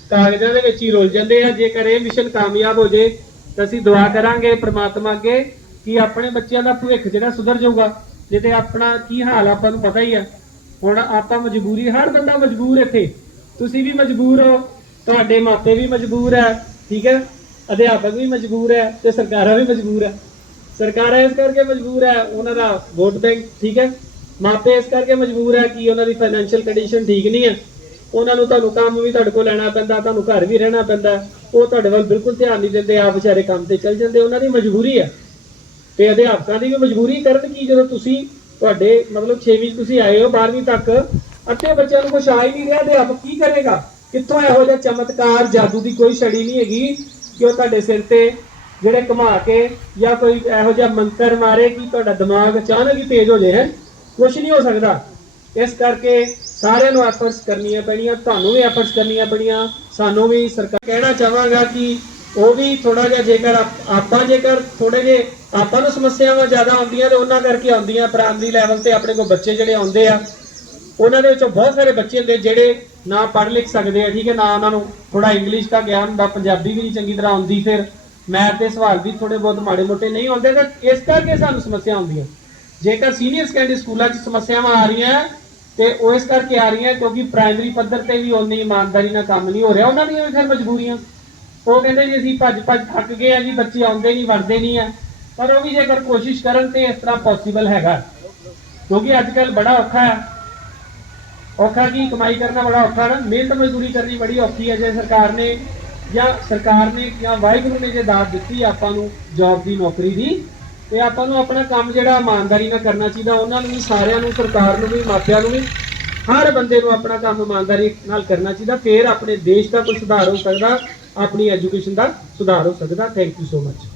ਕਾਗਜ਼ਾਂ ਦੇ ਵਿੱਚ ਹੀ ਰੁੱਲ ਜਾਂਦੇ ਆ। ਜੇਕਰ ਇਹ ਮਿਸ਼ਨ ਕਾਮਯਾਬ ਹੋ ਜੇ, ਤਾਂ ਅਸੀਂ ਦੁਆ ਕਰਾਂਗੇ ਪ੍ਰਮਾਤਮਾ ਅੱਗੇ ਕਿ ਆਪਣੇ ਬੱਚਿਆਂ ਦਾ ਭਵਿੱਖ ਜਿਹੜਾ ਸੁਧਰ ਜਾਊਗਾ। ਜੇ ਤੇ ਆਪਣਾ ਕੀ ਹਾਲ ਆਪਾਂ ਨੂੰ ਪਤਾ ਹੀ ਆ। ਹੁਣ ਆਪਾਂ ਮਜਬੂਰੀ, ਹਰ ਬੰਦਾ ਮਜਬੂਰ ਇੱਥੇ। ਤੁਸੀਂ ਵੀ ਮਜਬੂਰ ਹੋ, ਤੁਹਾਡੇ ਮਾਪੇ ਵੀ ਮਜਬੂਰ ਹੈ ਠੀਕ ਹੈ? ਅਧਿਆਪਕ ਵੀ ਮਜਬੂਰ ਹੈ ਤੇ ਸਰਕਾਰਾਂ ਵੀ ਮਜਬੂਰ ਹੈ ਸਰਕਾਰਾਂ ਇਸ ਕਰਕੇ ਮਜਬੂਰ ਹੈ, ਉਹਨਾਂ ਦਾ ਵੋਟ ਬੈਂਕ ਠੀਕ ਹੈ। ਮਾਪੇ ਇਸ ਕਰਕੇ ਮਜਬੂਰ ਹੈ ਕਿ ਉਹਨਾਂ ਦੀ ਫਾਈਨੈਂਸ਼ੀਅਲ ਕੰਡੀਸ਼ਨ ਠੀਕ ਨਹੀਂ ਹੈ। ਉਹਨਾਂ ਨੂੰ ਤੁਹਾਨੂੰ ਕੰਮ ਵੀ ਤੁਹਾਡੇ ਕੋਲ ਲੈਣਾ ਪੈਂਦਾ, ਤੁਹਾਨੂੰ ਘਰ ਵੀ ਰਹਿਣਾ ਪੈਂਦਾ। ਉਹ ਤੁਹਾਡੇ ਵੱਲ ਬਿਲਕੁਲ ਧਿਆਨ ਨਹੀਂ ਦਿੰਦੇ ਆ ਵਿਚਾਰੇ ਕੰਮ ਤੇ ਚੱਲ ਜਾਂਦੇ, ਉਹਨਾਂ ਦੀ ਮਜਬੂਰੀ ਹੈ। ਤੇ ਅਧਿਆਪਕਾਂ ਦੀ ਵੀ ਮਜਬੂਰੀ ਕਰਨ ਕੀ, ਜਦੋਂ ਤੁਸੀਂ ਤੁਹਾਡੇ ਮਤਲਬ 6ਵੀਂ ਤੁਸੀਂ ਆਏ ਹੋ 12ਵੀਂ ਤੱਕ ਅੱਧੇ ਬੱਚਿਆਂ ਨੂੰ ਕੁਛ ਆ ਹੀ ਨਹੀਂ ਰਿਹਾ, ਅਧਿਆਪਕ ਕੀ ਕਰੇਗਾ? ਕਿੱਥੋਂ ਇਹੋ ਜਿਹਾ ਚਮਤਕਾਰ, ਜਾਦੂ ਦੀ ਕੋਈ ਛੜੀ ਨਹੀਂ ਹੈਗੀ ਕਿ ਉਹ ਤੁਹਾਡੇ ਸਿਰ ਤੇ ਜਿਹੜੇ ਘੁਮਾ ਕੇ ਜਾਂ ਕੋਈ ਇਹੋ ਜਿਹਾ ਮੰਤਰ ਮਾਰੇ ਕਿ ਤੁਹਾਡਾ ਦਿਮਾਗ ਅਚਾਨਕ ਹੀ ਤੇਜ਼ ਹੋ ਜਾਏ ਹੈ, ਕੁਛ ਨਹੀਂ ਹੋ ਸਕਦਾ। ਇਸ ਕਰਕੇ ਸਾਰਿਆਂ ਨੂੰ ਐਫਰਟਸ ਕਰਨੀਆਂ ਪੈਣੀਆਂ, ਤੁਹਾਨੂੰ ਵੀ ਐਫਰਟਸ ਕਰਨੀਆਂ ਪੈਣੀਆਂ। ਸਾਨੂੰ ਵੀ ਸਰਕਾਰ ਕਹਿਣਾ ਚਾਹਾਂਗਾ ਕਿ ਉਹ ਵੀ ਥੋੜਾ ਜਿਹਾ ਜੇਕਰ ਆਪਾਂ ਜੇਕਰ ਥੋੜੇ ਜੇ ਆਪਾਂ ਨੂੰ ਸਮੱਸਿਆਵਾਂ ਜ਼ਿਆਦਾ ਆਉਂਦੀਆਂ ਤੇ ਉਹਨਾਂ ਕਰਕੇ ਆਉਂਦੀਆਂ, ਪ੍ਰਾਇਮਰੀ ਲੈਵਲ ਤੇ ਆਪਣੇ ਕੋਲ ਬੱਚੇ ਜਿਹੜੇ ਆਉਂਦੇ ਆ, ਉਹਨਾਂ ਦੇ ਵਿੱਚੋਂ ਬਹੁਤ ਸਾਰੇ ਬੱਚੇ ਹੁੰਦੇ ਜਿਹੜੇ ਨਾ ਪੜ੍ਹ ਲਿਖ ਸਕਦੇ ਆ, ਠੀਕ ਹੈ, ਨਾ ਉਹਨਾਂ ਨੂੰ ਥੋੜਾ ਇੰਗਲਿਸ਼ ਦਾ ਗਿਆਨ ਹੁੰਦਾ, ਪੰਜਾਬੀ ਵੀ ਨਹੀਂ ਚੰਗੀ ਤਰ੍ਹਾਂ ਆਉਂਦੀ ਫਿਰ। ਮੈਥ ਦੇ ਸਵਾਲ ਵੀ ਥੋੜੇ ਬਹੁਤ ਮਾੜੇ ਮੋਟੇ ਨਹੀਂ ਆਉਂਦੇ ਤਾਂ ਇਸ ਕਰਕੇ ਸਾਨੂੰ ਸਮੱਸਿਆ ਆਉਂਦੀਆਂ ਜੇਕਰ ਸੀਨੀਅਰ ਸੈਕੰਡਰੀ ਸਕੂਲਾਂ 'ਚ ਸਮੱਸਿਆਵਾਂ ਆ ਰਹੀਆਂ ਤੇ ਉਹ ਇਸ ਕਰਕੇ ਆ ਰਹੀਆਂ ਕਿਉਂਕਿ ਪ੍ਰਾਇਮਰੀ ਪੱਧਰ ਤੇ ਵੀ ਉਨੀ ਇਮਾਨਦਾਰੀ ਨਾਲ ਕੰਮ ਨਹੀਂ ਹੋ ਰਿਹਾ, ਉਹਨਾਂ ਦੀਆਂ ਵੀ ਫਿਰ ਮਜਬੂਰੀਆਂ। ਉਹ ਕਹਿੰਦੇ ਜੀ ਅਸੀਂ ਭੱਜ ਭੱਜ ਥੱਕ ਗਏ ਆ ਜੀ, ਬੱਚੇ ਆਉਂਦੇ ਨਹੀਂ, ਵੜਦੇ ਨਹੀਂ ਆ। ਪਰ ਉਹ ਵੀ ਜੇਕਰ ਕੋਸ਼ਿਸ਼ ਕਰਨ ਤੇ ਇਸ ਤਰ੍ਹਾਂ ਪੋਸੀਬਲ ਹੈਗਾ। ਕਿਉਂਕਿ ਅੱਜ ਕੱਲ ਬੜਾ ਔਖਾ ਹੈ। ਔਖਾ ਕੀ, ਕਮਾਈ ਕਰਨਾ ਬੜਾ ਔਖਾ ਨਾ। ਮਿਹਨਤ ਮਜ਼ਦੂਰੀ ਕਰਨੀ ਬੜੀ ਔਖੀ ਹੈ ਜੇ ਸਰਕਾਰ ਨੇ ਜਾਂ ਸਰਕਾਰ ਨੇ ਜਾਂ ਵਾਹਿਗੁਰੂ ਨੇ ਜੇ ਦਾਤ ਦਿੱਤੀ ਆਪਾਂ ਨੂੰ ਜੌਬ ਦੀ, ਨੌਕਰੀ ਦੀ, ਤੇ ਆਪਾਂ ਨੂੰ ਆਪਣਾ ਕੰਮ ਜਿਹੜਾ ਇਮਾਨਦਾਰੀ ਨਾਲ ਕਰਨਾ ਚਾਹੀਦਾ, ਉਹਨਾਂ ਨੂੰ ਵੀ ਸਾਰਿਆਂ ਨੂੰ, ਸਰਕਾਰ ਨੂੰ ਵੀ, ਮਾਪਿਆਂ ਨੂੰ ਵੀ, ਹਰ ਬੰਦੇ ਨੂੰ ਆਪਣਾ ਕੰਮ ਇਮਾਨਦਾਰੀ ਨਾਲ ਕਰਨਾ ਚਾਹੀਦਾ, ਫੇਰ ਆਪਣੇ ਦੇਸ਼ ਦਾ ਕੋਈ ਸੁਧਾਰ ਹੋ ਸਕਦਾ, ਆਪਣੀ ਐਜੂਕੇਸ਼ਨ ਦਾ ਸੁਧਾਰ ਹੋ ਸਕਦਾ। Thank you so much